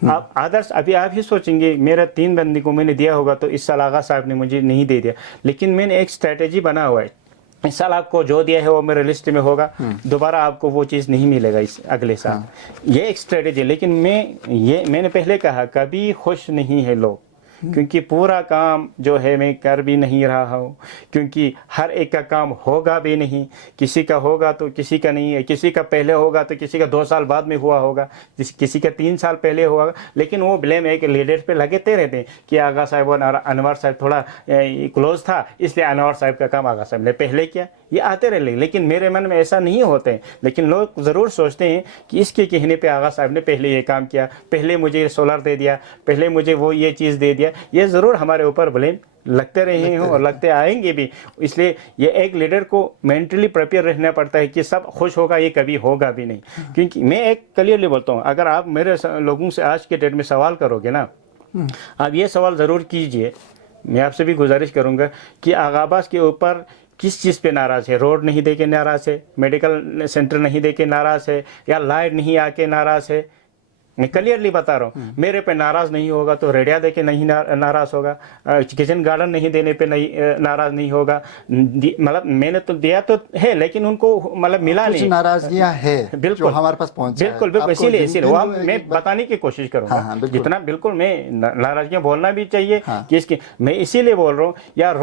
आप आदर्श, अभी आप ही सोचेंगे मेरा 3 बंदी को मैंने दिया होगा तो इस साल आगा साहब ने मुझे नहीं दे दिया, लेकिन मैंने एक स्ट्रेटेजी बना हुआ है, इस साल आपको जो दिया है वो मेरे लिस्ट में होगा, दोबारा आपको वो चीज़ नहीं मिलेगा इस अगले साल। ये एक स्ट्रेटेजी। लेकिन मैंने पहले कहा, कभी खुश नहीं है लोग, क्योंकि पूरा काम जो है मैं कर भी नहीं रहा हूँ, क्योंकि हर एक का काम होगा भी नहीं, किसी का होगा तो किसी का नहीं है, किसी का पहले होगा तो किसी का 2 साल बाद में हुआ होगा, किसी का 3 साल पहले हुआ। लेकिन वो ब्लेम एक लीडर पे लगते रहते हैं कि आगा साहब और अनवर साहब थोड़ा क्लोज था, इसलिए अनवर साहब का काम आगा साहब ने पहले किया, ये आते रहे। लेकिन मेरे मन में ऐसा नहीं होते हैं, लेकिन लोग ज़रूर सोचते हैं कि इसके कहने पे आगा साहब ने पहले ये काम किया, पहले मुझे सोलर दे दिया, पहले मुझे वो ये चीज़ दे दिया। ये ज़रूर हमारे ऊपर ब्लेम लगते रहे हैं और लगते आएंगे भी। इसलिए ये एक लीडर को मेंटली प्रिपेयर रहना पड़ता है कि सब खुश होगा, ये कभी होगा भी नहीं। क्योंकि मैं एक क्लियरली बोलता हूँ, अगर आप मेरे लोगों से आज के डेट में सवाल करोगे ना, आप ये सवाल ज़रूर कीजिए, मैं आपसे भी गुजारिश करूँगा कि आगा अब्बास के ऊपर किस चीज़ पे नाराज़ है? रोड नहीं दे के नाराज़ है, मेडिकल सेंटर नहीं दे के नाराज़ है, या लाइट नहीं आके नाराज़ है, मैं क्लियरली बता रहा हूँ, मेरे पे नाराज नहीं होगा तो रेडिया दे के नहीं नाराज होगा, किचन गार्डन नहीं देने पे नहीं नाराज नहीं होगा। मतलब मैंने तो दिया तो है लेकिन उनको मतलब मिला कुछ नहीं, नाराजगियां है बिल्कुल जो हमारे पास पहुंचा है। बिल्कुल बिल्कुल, आपको इसीलिए वो मैं एक बात- बताने की कोशिश करूंगा। हाँ, बिल्कुल। जितना बिल्कुल मैं नाराजगियां बोलना भी चाहिए हाँ। कि इसकी, मैं इसीलिए बोल रहा हूँ यार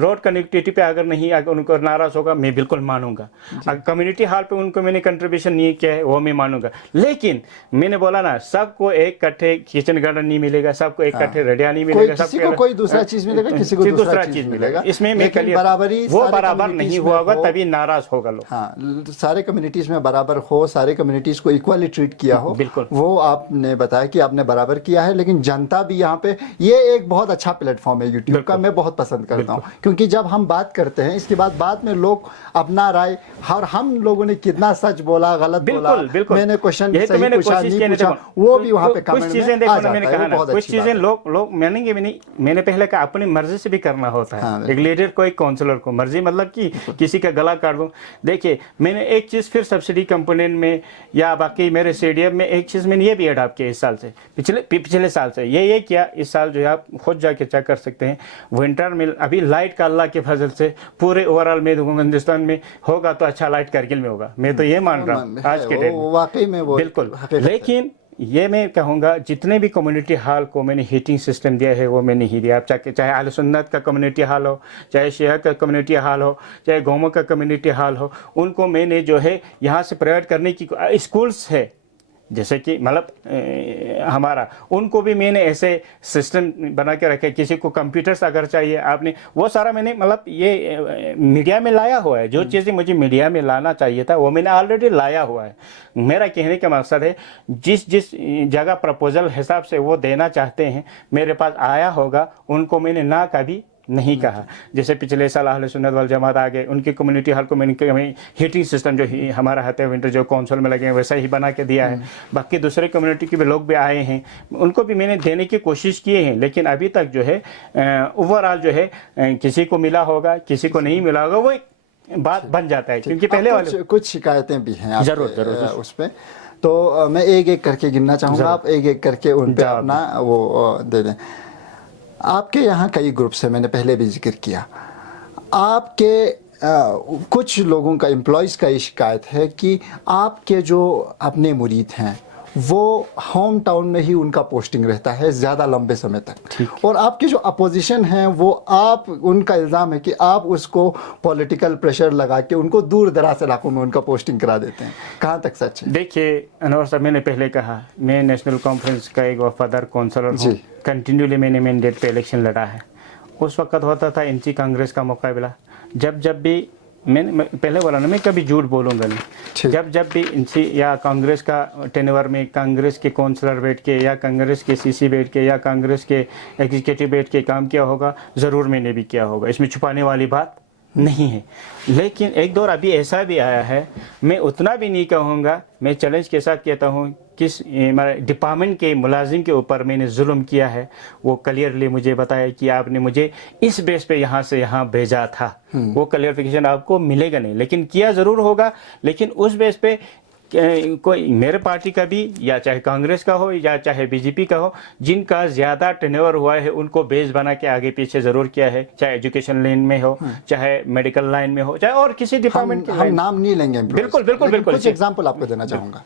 रोड कनेक्टिविटी पे अगर नहीं अगर उनको नाराज होगा मैं बिल्कुल मानूंगा। अगर कम्युनिटी हॉल पे उनको मैंने कंट्रीब्यूशन नहीं किया है वो मैं मानूंगा, लेकिन मैंने बोला ना सबको एक कट्ठे किचन गार्डन नहीं मिलेगा, सबको एक कट्ठे रेडिया नहीं मिलेगा, किसी को कोई दूसरा चीज मिलेगा, किसी को दूसरा चीज मिलेगा। इसमें मैं लेकिन क्लियर, बराबरी वो सारे बराबर communities नहीं में हुआ होगा हो। तभी नाराज होगा लोग। हाँ, सारे कम्युनिटीज में बराबर हो, सारे कम्युनिटीज को इक्वली ट्रीट किया हो, बिल्कुल। वो आपने बताया कि आपने बराबर किया है। लेकिन जनता भी यहाँ पे, ये एक बहुत अच्छा प्लेटफॉर्म है यूट्यूब का, मैं बहुत पसंद करता हूँ, क्योंकि जब हम बात करते हैं इसके बाद में लोग अपना राय, और हम लोगों ने कितना सच बोला गलत बोला, बिल्कुल मैंने क्वेश्चन यही तो सही मैंने पूछा कोशिश नहीं की, पूछा, देखो, वो भी वहाँ पे कुछ कमेंट चीजें में देखो आ ना, जाता मैंने है, कहा वो ना बहुत कुछ अच्छी चीजें बात है। लोग मानेंगे भी नहीं। मैंने पहले कहा अपनी मर्जी से भी करना होता है। हाँ, एक लीडर को, एक काउंसलर को मर्जी मतलब कि किसी का गला काट दूं। देखिए मैंने एक चीज फिर सब्सिडी कंपोनेंट में या बाकी मेरे स्टेडियम में एक चीज मैंने ये भी अडॉप्ट किया इस साल से, पिछले साल से ये किया, इस साल जो है आप खुद जाके चेक कर सकते हैं। विंटर में अभी लाइट का अल्लाह के फजल से पूरे ओवरऑल में हिंदुस्तान में होगा तो अच्छा लाइट करगिल में होगा, मैं तो ये मान रहा हूँ आज के डेट में, वाकई में वो बिल्कुल। हकीकत है। लेकिन ये मैं कहूँगा जितने भी कम्युनिटी हॉल को मैंने हीटिंग सिस्टम दिया है वो मैं नहीं दिया। आप चाहे अहले सुन्नत का कम्युनिटी हॉल हो, चाहे शिया का कम्युनिटी हॉल हो, चाहे गौमों का कम्युनिटी हॉल हो, उनको मैंने जो है यहाँ से प्रोवाइड करने की, स्कूल्स है जैसे कि मतलब हमारा, उनको भी मैंने ऐसे सिस्टम बना के रखे। किसी को कंप्यूटर्स अगर चाहिए आपने, वो सारा मैंने मतलब ये मीडिया में लाया हुआ है। जो चीज़ें मुझे मीडिया में लाना चाहिए था वो मैंने ऑलरेडी लाया हुआ है। मेरा कहने का मकसद है जिस जगह प्रपोजल हिसाब से वो देना चाहते हैं मेरे पास आया होगा, उनको मैंने ना कभी नहीं कहा। जैसे पिछले साल अहले सुन्नत वल जमात आ गए, उनकी कम्युनिटी हॉल को मैंने हीटिंग सिस्टम जो हमारा है विंटर जो काउंसिल में लगे हैं वैसा ही बना के दिया है। बाकी दूसरे कम्युनिटी के भी लोग भी आए हैं, उनको भी मैंने देने की कोशिश किए हैं, लेकिन अभी तक जो है ओवरऑल जो है किसी को मिला होगा, किसी को नहीं मिला होगा, वो एक बात बन जाता है। क्योंकि पहले वाले कुछ शिकायतें भी हैं जरूर उस पर, तो मैं एक एक करके गिनना चाहूँगा, आप एक एक करके उन पर अपना वो दे दें। आपके यहाँ कई ग्रुप्स हैं, मैंने पहले भी जिक्र किया। आपके कुछ लोगों का, एम्प्लॉयज़ का ये शिकायत है कि आपके जो अपने मुरीद हैं वो होम टाउन में ही उनका पोस्टिंग रहता है ज़्यादा लंबे समय तक, और आपकी जो अपोजिशन है वो आप, उनका इल्ज़ाम है कि आप उसको पॉलिटिकल प्रेशर लगा के उनको दूर दराज इलाकों में उनका पोस्टिंग करा देते हैं। कहाँ तक सच है? देखिए अनवर साहब, मैंने पहले कहा मैं नेशनल कॉन्फ्रेंस का एक वफादार काउंसलर हूँ। कंटिन्यूली मैंने मैंडेट पे इलेक्शन लड़ा है। उस वक्त होता था एनसी कांग्रेस का मुकाबला, जब भी मैंने पहले बोला ना, मैं कभी झूठ बोलूँगा नहीं। जब भी एनसी या कांग्रेस का टेनवर में कांग्रेस के काउंसलर बैठ के या कांग्रेस के सीसी बैठ के या कांग्रेस के एग्जीक्यूटिव बैठ के काम किया होगा, ज़रूर मैंने भी किया होगा, इसमें छुपाने वाली बात नहीं है। लेकिन एक दौर अभी ऐसा भी आया है, मैं उतना भी नहीं कहूँगा, मैं चैलेंज के साथ कहता हूँ, किस डिपार्टमेंट के मुलाजिम के ऊपर मैंने जुल्म किया है, वो क्लियरली मुझे बताया कि आपने मुझे इस बेस पे यहाँ से यहाँ भेजा था। वो क्लियरिफिकेशन आपको मिलेगा नहीं, लेकिन किया ज़रूर होगा। लेकिन उस बेस पे कोई मेरे पार्टी का भी, या चाहे कांग्रेस का हो या चाहे बीजेपी का हो, जिनका ज़्यादा टेन्योर हुआ है उनको बेस बना के आगे पीछे ज़रूर किया है, चाहे एजुकेशन लाइन में हो, चाहे मेडिकल लाइन में हो, चाहे और किसी डिपार्टमेंट के। हम नाम नहीं लेंगे, बिल्कुल। कुछ एग्जाम्पल आपको देना चाहूँगा।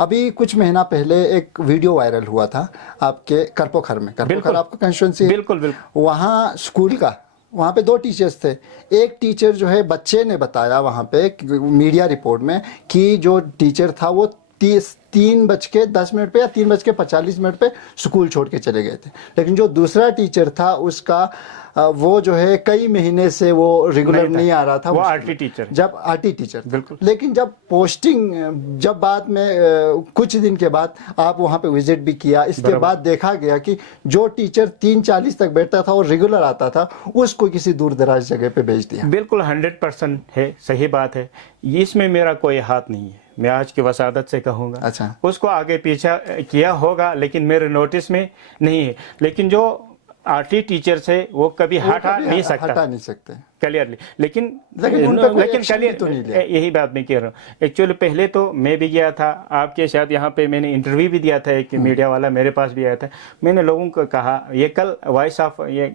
अभी कुछ महीना पहले एक वीडियो वायरल हुआ था आपके करपोखर में, करपोखर आपका कंस्टिट्यूंसी, बिल्कुल वहाँ स्कूल का, वहाँ पे 2 टीचर्स थे। एक टीचर जो है, बच्चे ने बताया वहाँ पे मीडिया रिपोर्ट में कि जो टीचर था वो 3:10 पे या 3:45 पे स्कूल छोड़ के चले गए थे। लेकिन जो दूसरा टीचर था उसका वो जो है कई महीने से वो रेगुलर नहीं आ रहा था, वो आरटी टीचर, जब आरटी टीचर बिल्कुल। लेकिन जब पोस्टिंग, जब बाद में कुछ दिन के बाद आप वहाँ पे विजिट भी किया, इसके बाद देखा गया कि जो टीचर 3:40 तक बैठता था और रेगुलर आता था, उसको किसी दूर दराज जगह पे भेज दिया। बिल्कुल 100% है, सही बात है, इसमें मेरा कोई हाथ नहीं है, मैं आज की वसादत से कहूँगा। अच्छा, उसको आगे पीछा किया होगा लेकिन मेरे नोटिस में नहीं है। लेकिन जो आरटी टीचर से वो कभी हटा नहीं सकते क्लियरली, लेकिन उन पे कोई एक्शन भी तो नहीं लिया। यही बात मैं कह रहा हूँ। एक्चुअली पहले तो मैं भी गया था आपके साथ, यहाँ पे मैंने इंटरव्यू भी दिया था, एक मीडिया वाला मेरे पास भी आया था। मैंने लोगों को कहा, ये कल वॉइस ऑफ ये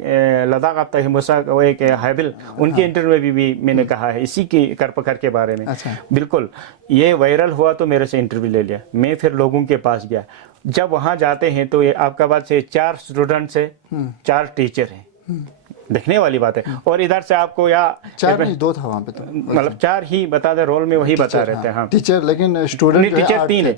लद्दाख आपता है मूसा, वो एक हाबिल, उनके इंटरव्यू में भी मैंने कहा है इसी की करपकर के बारे में। बिल्कुल, ये वायरल हुआ तो मेरे से इंटरव्यू ले लिया। मैं फिर लोगों के पास गया। जब वहाँ जाते हैं तो ये आपका बात से 4 स्टूडेंट्स है, 4 टीचर हैं, देखने वाली बात है। और इधर से आपको या 4 नहीं 2 था वहाँ पे, तो मतलब 4 ही बता दे, रोल में वही बता रहे थे। हाँ टीचर, लेकिन स्टूडेंट टीचर 3 है,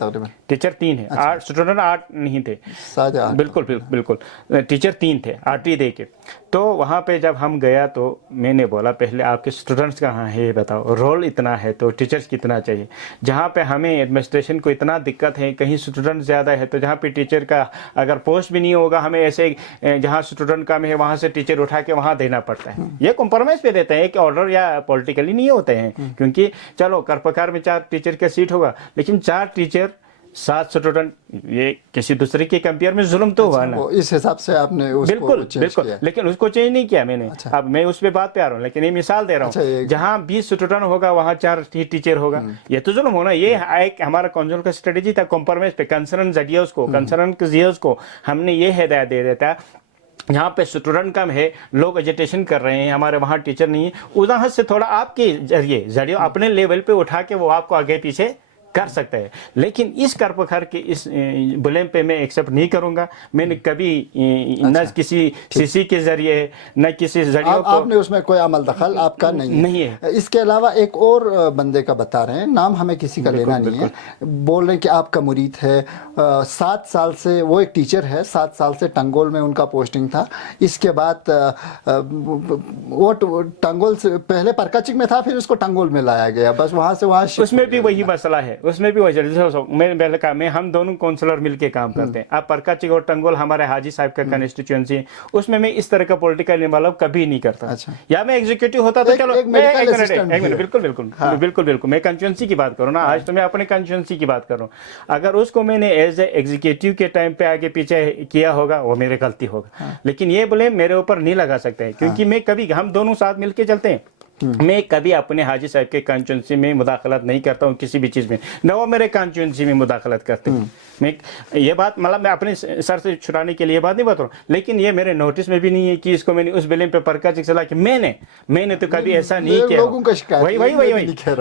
टीचर 3 है, 8 स्टूडेंट 8 नहीं थे, बिल्कुल बिल्कुल टीचर 3 थे आरटी दे के। तो वहाँ पे जब हम गया तो मैंने बोला, पहले आपके स्टूडेंट्स कहाँ है ये बताओ, रोल इतना है तो टीचर्स कितना चाहिए। जहाँ पे हमें एडमिनिस्ट्रेशन को इतना दिक्कत है, कहीं स्टूडेंट ज़्यादा है तो जहाँ पे टीचर का अगर पोस्ट भी नहीं होगा, हमें ऐसे जहाँ स्टूडेंट कम है वहाँ से टीचर उठा के वहाँ देना पड़ता है। ये कॉम्प्रोमाइज़ पे देते हैं कि ऑर्डर या पॉलिटिकली नहीं होते हैं, क्योंकि चलो करपकार में 4 टीचर का सीट होगा, लेकिन 4 टीचर 7 स्टूडेंट, ये किसी दूसरे के कंपेयर में जुल्म तो हुआ ना। इस हिसाब से आपने उसको बिल्कुल, लेकिन उसको चेंज नहीं किया मैंने। अब मैं उस पे बात पे आ रहा हूँ, लेकिन ये मिसाल दे रहा हूँ। जहाँ 20 स्टूडेंट होगा वहाँ 4 टीचर होगा, ये तो जुल्म होना। ये एक हमारा काउंसिल का स्ट्रेटेजी था, कॉम्प्रोमाइज पे कंसर्न जडियोस को, कंसर्न जियोस को हमने ये हिदायत दे देता, यहाँ पे स्टूडेंट कम है, लोग एजुटेशन कर रहे हैं, हमारे वहाँ टीचर नहीं है, उदाहरण से थोड़ा आपके जरिए अपने लेवल पे उठा के वो आपको आगे पीछे कर सकता है। लेकिन इस करपकर के इस ब्लेम पे मैं एक्सेप्ट नहीं करूंगा। मैंने कभी न किसी सीसी के जरिए न किसी जरिए को, आपने उसमें कोई अमल दखल आपका नहीं है। इसके अलावा एक और बंदे का बता रहे हैं, नाम हमें किसी का लेना नहीं है, बोल रहे हैं कि आपका मुरीद है, 7 साल से वो एक टीचर है, 7 साल से टंगोल में उनका पोस्टिंग था। इसके बाद वो टंगोल से पहले परकाचिक में था, फिर उसको टंगोल में लाया गया, बस वहाँ से वहाँ। उसमें भी वही मसला है, उसमें भी वही मैंने कहा, मैं हम दोनों काउंसलर मिलके काम करते हैं। अब परकाचिक और टंगोल हमारे हाजी साहब का कंस्टिट्यूएंसी है, उसमें मैं इस तरह का पॉलिटिकल इन्वॉल्व कभी नहीं करता। या मैं एग्जीक्यूटिव होता तो चलो, बिल्कुल मैं कंस्टिट्यूएंसी की बात करूँ ना, आज तो मैं अपने कंस्टिट्यूएंसी की बात कर रहा हूँ। अगर उसको मैंने एज ए एग्जीक्यूटिव के टाइम पे आगे पीछे किया होगा वो मेरी गलती होगा, लेकिन ये ब्लेम मेरे ऊपर नहीं लगा सकते, क्योंकि मैं कभी, हम दोनों साथ मिलके चलते हैं। मैं कभी अपने हाजी साहब के कॉन्स्टिट्यूंसी में मुदाखलत नहीं करता हूँ किसी भी चीज़ में, न वो मेरे कॉन्स्टिट्यूंसी में मुदाखलत करते हैं। मैं ये बात मतलब मैं अपने सर से छुड़ाने के लिए बात नहीं बता रहा हूँ, लेकिन ये मेरे नोटिस में भी नहीं है कि इसको मैंने उस बिलिंग पे परकाचिक सलाह कि मैंने तो कभी ऐसा नहीं किया। वही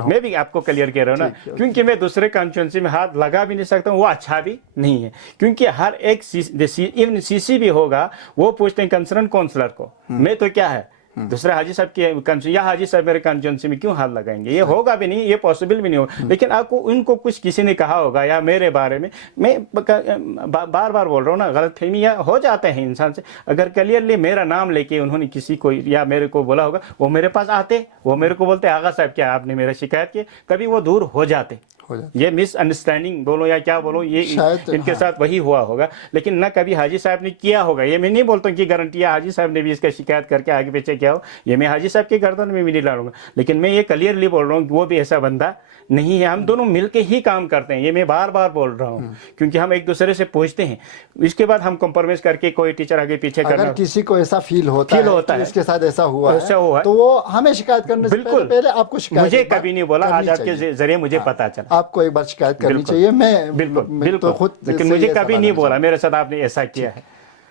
मैं भी आपको क्लियर कह रहा हूँ ना, क्योंकि मैं दूसरे कॉन्स्टिट्यूंसी में हाथ लगा भी नहीं सकता हूँ, वो अच्छा भी नहीं है, क्योंकि हर एक इवन सीसी भी होगा वो पूछते हैं कंसर्न काउंसलर को, मैं तो क्या है दूसरे हाजी साहब के या हाजी साहब मेरे कॉन्स्टिट्यूंसी में क्यों हाथ लगाएंगे, ये होगा भी नहीं, ये पॉसिबल भी नहीं होगा। लेकिन आपको उनको कुछ किसी ने कहा होगा या मेरे बारे में, मैं बार बार बोल रहा हूँ ना, गलतफहमी या हो जाते हैं इंसान से। अगर क्लियरली मेरा नाम लेके उन्होंने किसी को या मेरे को बोला होगा, वो मेरे पास आते, वो मेरे को बोलते आगा साहब क्या आपने मेरा शिकायत की, कभी वो दूर हो जाते। ये मिसअंडरस्टैंडिंग बोलो या क्या बोलो, ये इनके साथ वही हुआ होगा, लेकिन न कभी हाजी साहब ने किया होगा। ये मैं नहीं बोलता कि गारंटी है हाजी साहब ने भी इसका शिकायत करके आगे पीछे किया हो, ये मैं हाजी साहब के गर्दन में भी नहीं डालूंगा, लेकिन मैं ये क्लियरली बोल रहा हूँ कि वो भी ऐसा बंदा नहीं है। हम दोनों मिलके ही काम करते हैं, ये मैं बार बार बोल रहा हूँ, क्योंकि हम एक दूसरे से पूछते हैं, इसके बाद हम कॉम्प्रोमाइज करके कोई टीचर आगे पीछे करना। अगर किसी को ऐसा फील होता है इसके साथ ऐसा हुआ है तो वो हमें शिकायत करने से पहले आपको शिकायत, मुझे कभी नहीं बोला, आज आपके जरिए मुझे पता चला, आपको एक बार शिकायत करनी चाहिए। मैं बिल्कुल खुद, लेकिन मुझे कभी नहीं बोला मेरे साथ आपने ऐसा किया है।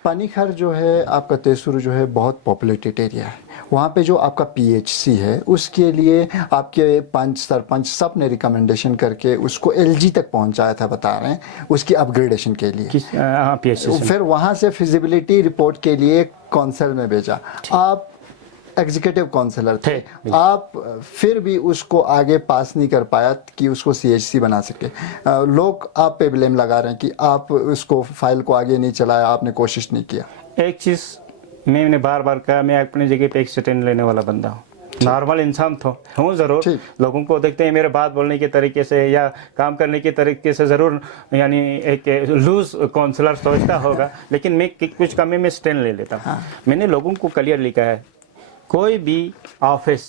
पानीखर जो है आपका तेसुर जो है बहुत पॉपुलेटेड एरिया है, वहाँ पे जो आपका पीएचसी है उसके लिए आपके 5 सरपंच सब ने रिकमेंडेशन करके उसको एलजी तक पहुँचाया था, बता रहे हैं उसकी अपग्रेडेशन के लिए। फिर वहाँ से फिजिबिलिटी रिपोर्ट के लिए काउंसिल में भेजा, आप एग्जीक्यूटिव काउंसलर थे, आप फिर भी उसको आगे पास नहीं कर पाया कि उसको सीएचसी बना सके। लोग आप पे ब्लेम लगा रहे हैं कि आप उसको फाइल को आगे नहीं चलाया, आपने कोशिश नहीं किया। एक चीज़ मैंने बार बार कहा, मैं अपनी जगह पे एक स्टैंड लेने वाला बंदा हूँ, नॉर्मल इंसान हूँ ज़रूर, लोगों को देखते हैं मेरे बात बोलने के तरीके से या काम करने के तरीके से ज़रूर यानी एक लूज काउंसलर सोचता होगा, लेकिन मैं कुछ कमी में स्टैंड ले लेता हूँ। मैंने लोगों को क्लियरली कहा है, कोई भी ऑफिस,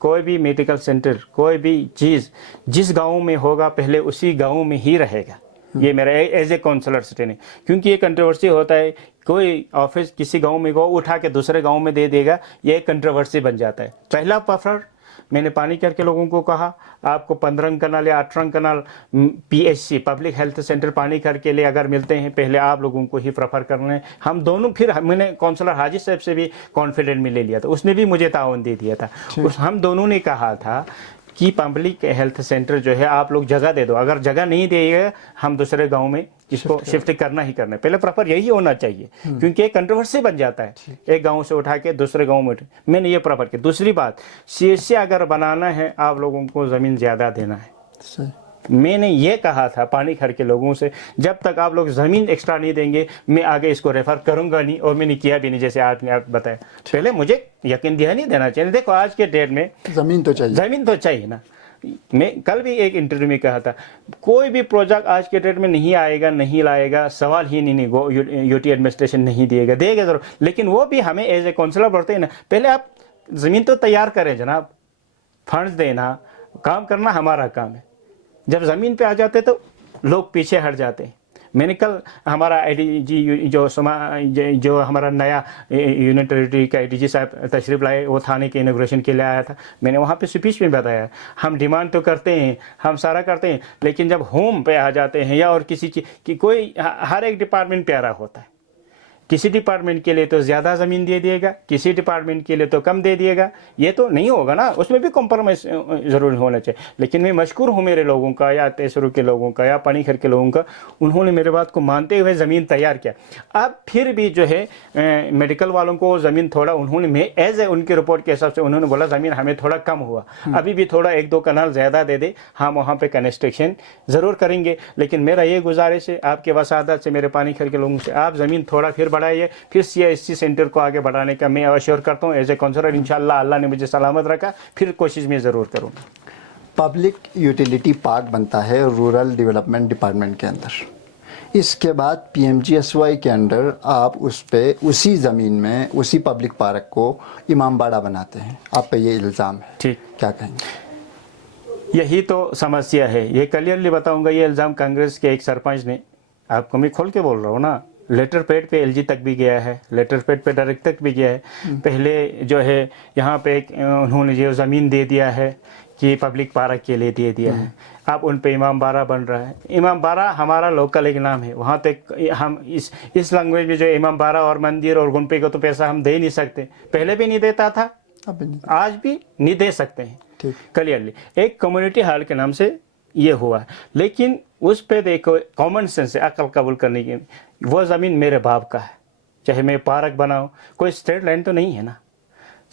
कोई भी मेडिकल सेंटर, कोई भी चीज़ जिस गांव में होगा पहले उसी गांव में ही रहेगा। ये मेरा एज ए काउंसलर सिटिंग है, क्योंकि ये कंट्रोवर्सी होता है, कोई ऑफिस किसी गांव में को उठा के दूसरे गांव में दे देगा, ये कंट्रोवर्सी बन जाता है। पहला प्रेफर मैंने पानी करके लोगों को कहा, आपको 15 कनाल या 18 कनाल PHC पब्लिक हेल्थ सेंटर पानी करके लिए अगर मिलते हैं, पहले आप लोगों को ही प्रेफर करना है। हम दोनों, फिर मैंने काउंसलर हाजी साहब से भी कॉन्फिडेंट में ले लिया था, उसने भी मुझे ताउन दे दिया था। हम दोनों ने कहा था कि पब्लिक हेल्थ सेंटर जो है आप लोग जगह दे दो, अगर जगह नहीं देगा हम दूसरे गांव में इसको शिफ्ट करना ही करना है। पहले प्रॉपर यही होना चाहिए, क्योंकि एक कंट्रोवर्सी बन जाता है, एक गांव से उठा के दूसरे गांव में। मैंने ये प्रॉपर किया। दूसरी बात, CHC अगर बनाना है आप लोगों को ज़मीन ज़्यादा देना है। मैंने ये कहा था पानी खर के लोगों से, जब तक आप लोग ज़मीन एक्स्ट्रा नहीं देंगे मैं आगे इसको रेफर करूंगा नहीं, और मैंने किया भी नहीं, जैसे आपने आप बताया। पहले मुझे यकीन दिया नहीं देना चाहिए। देखो आज के डेट में ज़मीन तो चाहिए ना। मैं कल भी एक इंटरव्यू में कहा था, कोई भी प्रोजेक्ट आज के डेट में नहीं आएगा, नहीं लाएगा, सवाल ही नहीं, UT एडमिनिस्ट्रेशन नहीं देगा जरूर, लेकिन वो भी हमें एज ए काउंसलर बोलते हैं ना, पहले आप ज़मीन तो तैयार करें जनाब, फंड्स देना, काम करना हमारा काम है। जब ज़मीन पे आ जाते तो लोग पीछे हट जाते हैं। मैंने कल हमारा IDG जो हमारा नया यूनियन टेरिटरी का IDG साहब तशरीफ लाए, वो थाने के इनोग्रेशन के लिए आया था। मैंने वहाँ पे स्पीच में बताया, हम डिमांड तो करते हैं, हम सारा करते हैं, लेकिन जब होम पे आ जाते हैं या और किसी चीज़ की, कोई हर एक डिपार्टमेंट प्यारा होता है। किसी डिपार्टमेंट के लिए तो ज़्यादा ज़मीन दे दिएगा, किसी डिपार्टमेंट के लिए तो कम दे दिएगा, ये तो नहीं होगा ना, उसमें भी कॉम्प्रोमाइज़ ज़रूर होना चाहिए। लेकिन मैं मशकूर हूँ मेरे लोगों का, या तेसरू के लोगों का, या पानीखर के लोगों का, उन्होंने मेरे बात को मानते हुए ज़मीन तैयार किया। अब फिर भी जो है मेडिकल वालों को ज़मीन थोड़ा, उन्होंने मैं एज ए उनकी रिपोर्ट के हिसाब से उन्होंने बोला ज़मीन हमें थोड़ा कम हुआ, अभी भी थोड़ा 1-2 कनाल ज़्यादा दे दे, हम वहाँ पर कंस्ट्रक्शन ज़रूर करेंगे। लेकिन मेरा ये गुजारिश है आपके वसादत से, मेरे पानीखर के लोगों से, आप ज़मीन थोड़ा फिर बढ़ाइए, फिर CHC सेंटर को आगे बढ़ाने का मैं अश्योर करता हूँ एज ए काउंसलर। इंशाल्लाह अल्लाह ने मुझे सलामत रखा, फिर कोशिश मैं ज़रूर करूँगा। पब्लिक यूटिलिटी पार्क बनता है रूरल डेवलपमेंट डिपार्टमेंट के अंदर, इसके बाद PMGSY के अंडर आप उस पे, उसी ज़मीन में, उसी पब्लिक पार्क को इमामबाड़ा बनाते हैं, आप पे ये इल्ज़ाम है। ठीक, क्या कहेंगे? यही तो समस्या है, ये क्लियरली बताऊंगा। ये इल्ज़ाम कांग्रेस के एक सरपंच ने, आपको मैं खोल के बोल रहा हूँ ना, लेटर पैड पे LG तक भी गया है, लेटर पैड पे डायरेक्ट तक भी गया है। पहले जो है यहाँ पे उन्होंने जो ज़मीन दे दिया है कि पब्लिक पार्क के लिए दे दिया है, अब उन पे इमामबाड़ा बन रहा है। इमामबाड़ा हमारा लोकल एक नाम है, वहाँ तक हम इस लैंग्वेज में जो इमामबाड़ा और मंदिर और गुम्पे को तो पैसा हम दे नहीं सकते, पहले भी नहीं देता था, आज भी नहीं दे सकते हैं। क्लियरली एक कम्युनिटी हॉल के नाम से ये हुआ है, लेकिन उस पे देखो कॉमन सेंस से अकल कबूल करने की, वो ज़मीन मेरे बाप का है, चाहे मैं पार्क बनाऊँ, कोई स्ट्रेट लाइन तो नहीं है ना,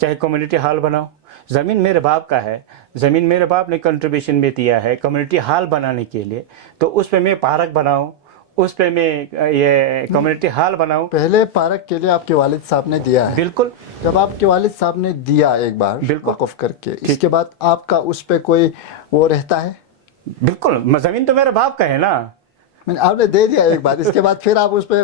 चाहे कम्युनिटी हॉल बनाऊँ, ज़मीन मेरे बाप का है, ज़मीन मेरे बाप ने कंट्रीब्यूशन में दिया है कम्युनिटी हॉल बनाने के लिए, तो उस पे मैं पार्क बनाऊँ, उस पे मैं ये कम्युनिटी हॉल बनाऊँ। पहले पार्क के लिए आपके वालिद साहब ने दिया है। बिल्कुल, जब आपके वालिद साहब ने दिया एक बार वक़्फ़ करके, इसके बाद आपका उस पे कोई वो रहता है? बिल्कुल, ज़मीन तो मेरे बाप का है ना, आपने दे दिया एक बार, इसके बाद फिर आप उस पे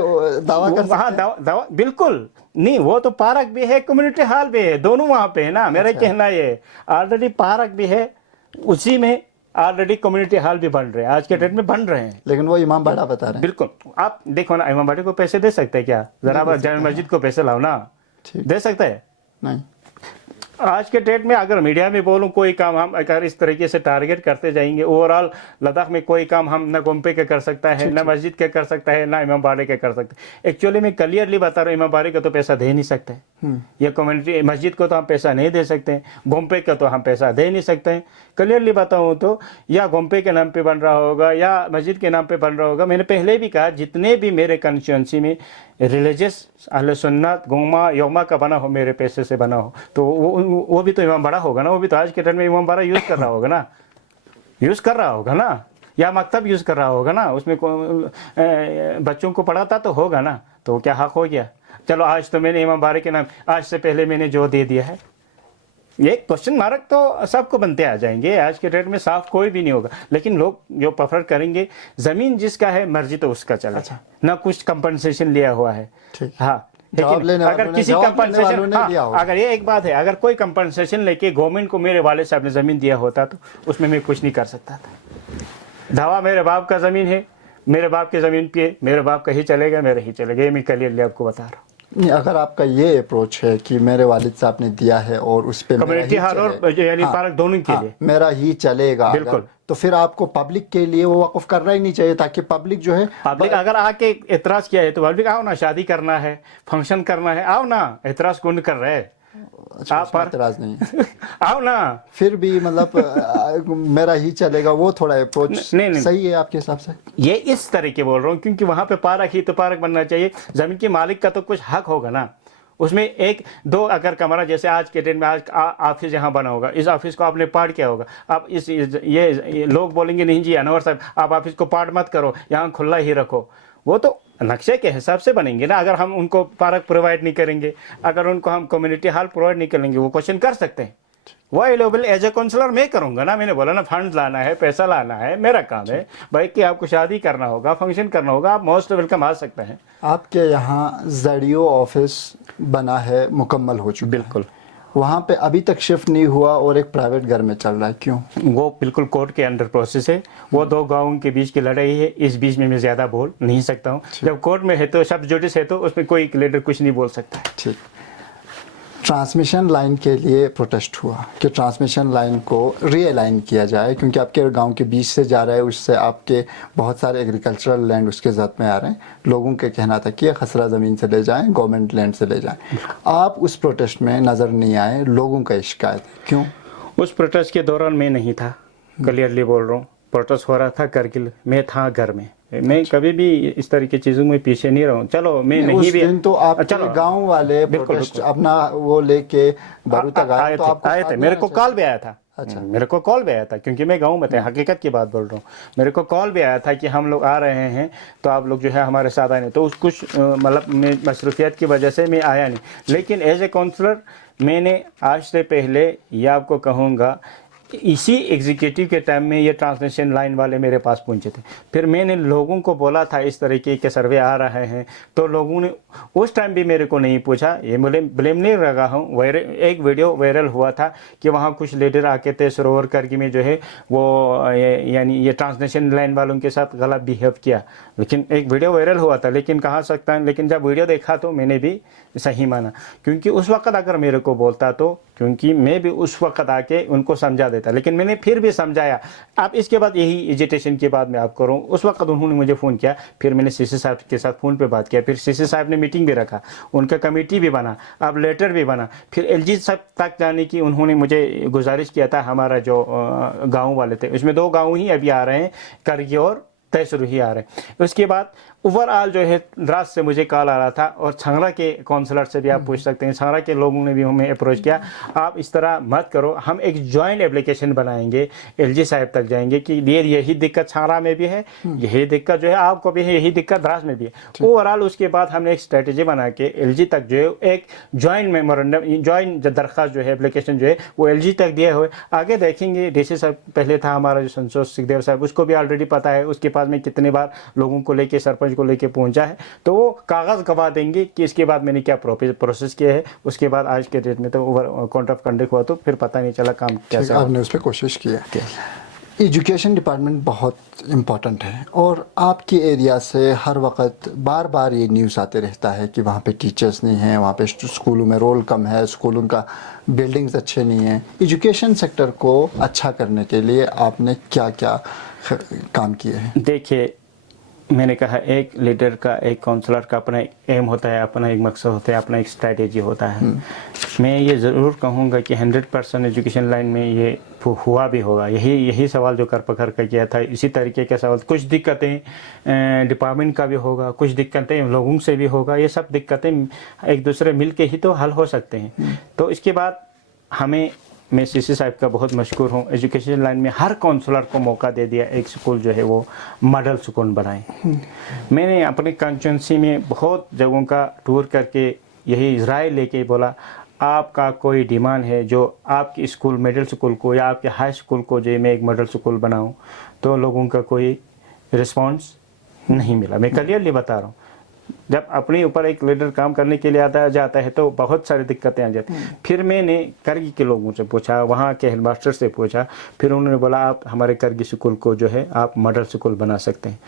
दावा कर सकते हैं? दावा बिल्कुल नहीं, वो तो पार्क भी है, कम्युनिटी हॉल भी है, दोनों वहाँ पे है ना। मेरा कहना ये, ऑलरेडी पार्क भी है, उसी में ऑलरेडी कम्युनिटी हॉल भी बन रहे हैं, आज के डेट में बन रहे हैं। लेकिन वो इमामबाड़ा बता रहे हैं। बिल्कुल, आप देखो ना, इमामबाड़े को पैसे दे सकते हैं क्या? जरा जामे मस्जिद को पैसे लाओ ना, दे सकते हैं? नहीं। आज के डेट में अगर मीडिया में बोलूं, कोई काम हम अगर इस तरीके से टारगेट करते जाएंगे, ओवरऑल लद्दाख में कोई काम हम न गुम्पे के कर सकता है, न मस्जिद के कर सकता है, ना इमामबाड़े के कर सकते हैं। एक्चुअली मैं क्लियरली बता रहा हूँ, इमामबाड़े का तो पैसा दे नहीं सकते, या कम्युनिटी मस्जिद को तो हम पैसा नहीं दे सकते, गुम्पे का तो हम पैसा दे नहीं सकते हैं। क्लियरली बताऊँ तो या गुम्पे के नाम पे बन रहा होगा या मस्जिद के नाम पे बन रहा होगा। मैंने पहले भी कहा, जितने भी मेरे कंस्टिट्यूंसी में रिलीजियस अहले सुन्नत गोमा योमा का बना हो, मेरे पैसे से बना हो, तो वो भी तो इमामबाड़ा होगा ना, वो भी तो आज के टाइम में इमामबाड़ा यूज़ कर रहा होगा ना, यूज़ कर रहा होगा ना, या मकतब यूज़ कर रहा होगा ना, उसमें बच्चों को पढ़ाता तो होगा ना, तो क्या हक हो गया? चलो आज तो मैंने इमामबाड़े के नाम, आज से पहले मैंने जो दे दिया है, ये क्वेश्चन मार्क तो सबको बनते आ जाएंगे, आज के डेट में साफ कोई भी नहीं होगा। लेकिन लोग जो प्रेफर करेंगे, ज़मीन जिसका है मर्जी तो उसका चले। अच्छा। ना कुछ कंपनसेशन लिया हुआ है। हाँ, अगर किसी कंपनसेशन, हाँ, अगर ये एक बात है, अगर कोई कंपनसेशन लेके गवर्नमेंट को मेरे वाले साहब ने ज़मीन दिया होता तो उसमें मैं कुछ नहीं कर सकता था। दावा मेरे बाप का ज़मीन है, मेरे बाप की ज़मीन पे मेरे बाप कहीं चलेगा, मेरे ही चलेगा, ये मैं क्लियरली आपको बता रहा हूँ। नहीं, अगर आपका ये अप्रोच है कि मेरे वालिद साहब ने दिया है और उस पे कम्युनिटी हॉल और यानी पार्क दोनों के लिए मेरा ही चलेगा बिल्कुल। अगर, तो फिर आपको पब्लिक के लिए वो वक़्फ़ करना ही नहीं चाहिए, ताकि पब्लिक जो है पब्लिक अगर आके एतराज़ किया है तो पब्लिक आओ ना, शादी करना है, फंक्शन करना है, आओ ना, एतराज़ कौन कर रहे हैं? आप पर एतराज़ नहीं आओ ना। फिर भी मतलब मेरा ही चलेगा, वो थोड़ा अप्रोच नहीं। सही है आपके हिसाब से? ये इस तरह के बोल रहा हूँ क्योंकि वहां पे पार्क ही तो पार्क बनना चाहिए। जमीन के मालिक का तो कुछ हक होगा ना, उसमें एक दो अगर कमरा, जैसे आज के दिन में आज ऑफिस यहाँ बना होगा, इस ऑफिस को आपने पार्ट किया होगा, आप ये लोग बोलेंगे नहीं जी अनवर साहब आप ऑफिस को पार्ट मत करो, यहाँ खुला ही रखो। वो तो नक्शे के हिसाब से बनेंगे ना। अगर हम उनको पार्क प्रोवाइड नहीं करेंगे, अगर उनको हम कम्युनिटी हॉल प्रोवाइड नहीं करेंगे, वो क्वेश्चन कर सकते हैं। वो अवेलेबल एज ए काउंसलर मैं करूंगा ना। मैंने बोला ना फंड लाना है, पैसा लाना है, मेरा काम है भाई। कि आपको शादी करना होगा, फंक्शन करना होगा, आप मोस्ट वेलकम आ सकते हैं। आपके यहाँ ज़रियो ऑफिस बना है, मुकम्मल हो चुका बिल्कुल। वहाँ पे अभी तक शिफ्ट नहीं हुआ और एक प्राइवेट घर में चल रहा है, क्यों? वो बिल्कुल कोर्ट के अंडर प्रोसेस है। वो दो गाँव के बीच की लड़ाई है, इस बीच में मैं ज़्यादा बोल नहीं सकता हूँ। जब कोर्ट में है तो सब जुडिस है तो उसमें कोई लीडर कुछ नहीं बोल सकता। ठीक। ट्रांसमिशन लाइन के लिए प्रोटेस्ट हुआ कि ट्रांसमिशन लाइन को रीअलाइन किया जाए, क्योंकि आपके गांव के बीच से जा रहा है, उससे आपके बहुत सारे एग्रीकल्चरल लैंड उसके ज़द में आ रहे हैं। लोगों के कहना था कि ये खसरा ज़मीन से ले जाएं, गवर्नमेंट लैंड से ले जाएं। आप उस प्रोटेस्ट में नज़र नहीं आए, लोगों का शिकायत है, क्यों? उस प्रोटेस्ट के दौरान मैं नहीं था, क्लियरली बोल रहा हूँ। प्रोटेस्ट हो रहा था करगिल, मैं था घर में। मैं कभी भी इस तरह की चीज़ों में पीछे नहीं रहा। चलो मैं नहीं उस भी दिन तो आपके गांव वाले प्रोटेस्ट अपना वो लेके बारू तक आए तो आपको आए थे। मेरे को कॉल भी आया था। अच्छा। मेरे को कॉल भी आया था क्योंकि मैं गांव में था, हकीकत की बात बोल रहा हूँ। मेरे को कॉल भी आया था कि हम लोग आ रहे हैं तो आप लोग जो है हमारे साथ आए नहीं। तो कुछ मतलब मैं मसरूफियत की वजह से मैं आया नहीं। लेकिन एज ए काउंसलर मैंने आज से पहले ये आपको कहूँगा, इसी एग्जीक्यूटिव के टाइम में ये ट्रांसमिशन लाइन वाले मेरे पास पहुंचे थे। फिर मैंने लोगों को बोला था इस तरीके के सर्वे आ रहे हैं, तो लोगों ने उस टाइम भी मेरे को नहीं पूछा। ये मुझे ब्लेम नहीं लगा हूँ। एक वीडियो वायरल हुआ था कि वहाँ कुछ लीडर आके थे सरोवर करगी में जो है वो यानी ये ट्रांसमिशन लाइन वालों के साथ गलत बिहेव किया। लेकिन एक वीडियो वायरल हुआ था, लेकिन कहा सकता है, लेकिन जब वीडियो देखा तो मैंने भी सही माना। क्योंकि उस वक्त अगर मेरे को बोलता तो, क्योंकि मैं भी उस वक्त आके उनको समझा देता, लेकिन मैंने फिर भी समझाया। अब इसके बाद यही एजिटेशन के बाद मैं आप करूँ, उस वक्त उन्होंने मुझे फ़ोन किया, फिर मैंने सीसी साहब के साथ फ़ोन पे बात किया, फिर सीसी साहब ने मीटिंग भी रखा, उनका कमेटी भी बना, अब लेटर भी बना। फिर एलजी साहब तक जाने की उन्होंने मुझे गुजारिश किया था। हमारा जो गाँव वाले थे, उसमें 2 गाँव ही अभी आ रहे हैं, करगी और तहसरू ही आ रहे हैं। उसके बाद ओवरऑल जो है रात से मुझे कॉल आ रहा था, और छंगरा के काउंसलर से भी आप पूछ सकते हैं, छंगरा के लोगों ने भी हमें अप्रोच किया, आप इस तरह मत करो, हम एक जॉइंट एप्लीकेशन बनाएंगे, एलजी साहब तक जाएंगे कि यही दिक्कत छंगरा में भी है, यही दिक्कत जो है आपको भी है, यही दिक्कत द्रास में भी है। ओवरऑल उसके बाद हमने एक स्ट्रेटेजी बना के एलजी तक जो है एक जॉइंट मेमोरेंडम, जॉइंट दरख्वास्त जो है एप्लीकेशन जो है वो एलजी तक दिए हुए। आगे देखेंगे, डीसी साहब पहले था हमारा जो संतोष सिंहदेव साहब, उसको भी ऑलरेडी पता है उसके पास में कितने बार लोगों को लेके सरपंच को लेके पहुंचा है, तो वो कागज गवा देंगे कि इसके बाद मैंने क्या प्रोसेस किया है। उसके बाद आज के डेट में तो ओवर काउंट ऑफ कंडक्ट हुआ, तो फिर पता नहीं चला काम कैसे। आपने उस पर कोशिश की है। एजुकेशन डिपार्टमेंट बहुत इम्पॉर्टेंट है, और आपके एरिया से हर वक्त बार बार ये न्यूज़ आते रहता है कि वहाँ पे टीचर्स नहीं हैं, वहाँ पे स्कूलों में रोल कम है, स्कूलों का बिल्डिंग्स अच्छे नहीं हैं। एजुकेशन सेक्टर को अच्छा करने के लिए आपने क्या क्या काम किए हैं? देखिए, मैंने कहा एक लीडर का, एक काउंसलर का अपना एक एम होता है, अपना एक मकसद होता है, अपना एक स्ट्रैटेजी होता है। मैं ये ज़रूर कहूँगा कि 100% एजुकेशन लाइन में ये हुआ भी होगा। यही सवाल जो कर पकड़ कर किया था, इसी तरीके के सवाल। कुछ दिक्कतें डिपार्टमेंट का भी होगा, कुछ दिक्कतें लोगों से भी होगा। ये सब दिक्कतें एक दूसरे मिल के ही तो हल हो सकते हैं। तो इसके बाद मैं सीसी साहब का बहुत मशहूर हूँ। एजुकेशन लाइन में हर काउंसलर को मौका दे दिया, एक स्कूल जो है वो मॉडल स्कूल बनाए। मैंने अपनी कॉन्स्टिट्यूंसी में बहुत जगहों का टूर करके यही राय लेके बोला, आपका कोई डिमांड है जो आपके स्कूल मिडिल स्कूल को या आपके हाई स्कूल को जो मैं एक मॉडल स्कूल बनाऊँ, तो लोगों का कोई रिस्पॉन्स नहीं मिला। मैं क्लियरली बता रहा हूँ। जब अपने ऊपर एक लीडर काम करने के लिए आता जाता है तो बहुत सारी दिक्कतें आ जाती हैं। फिर मैंने करगी के लोगों से पूछा, वहाँ के हेडमास्टर से पूछा, फिर उन्होंने बोला आप हमारे करगी स्कूल को जो है आप मॉडल स्कूल बना सकते हैं।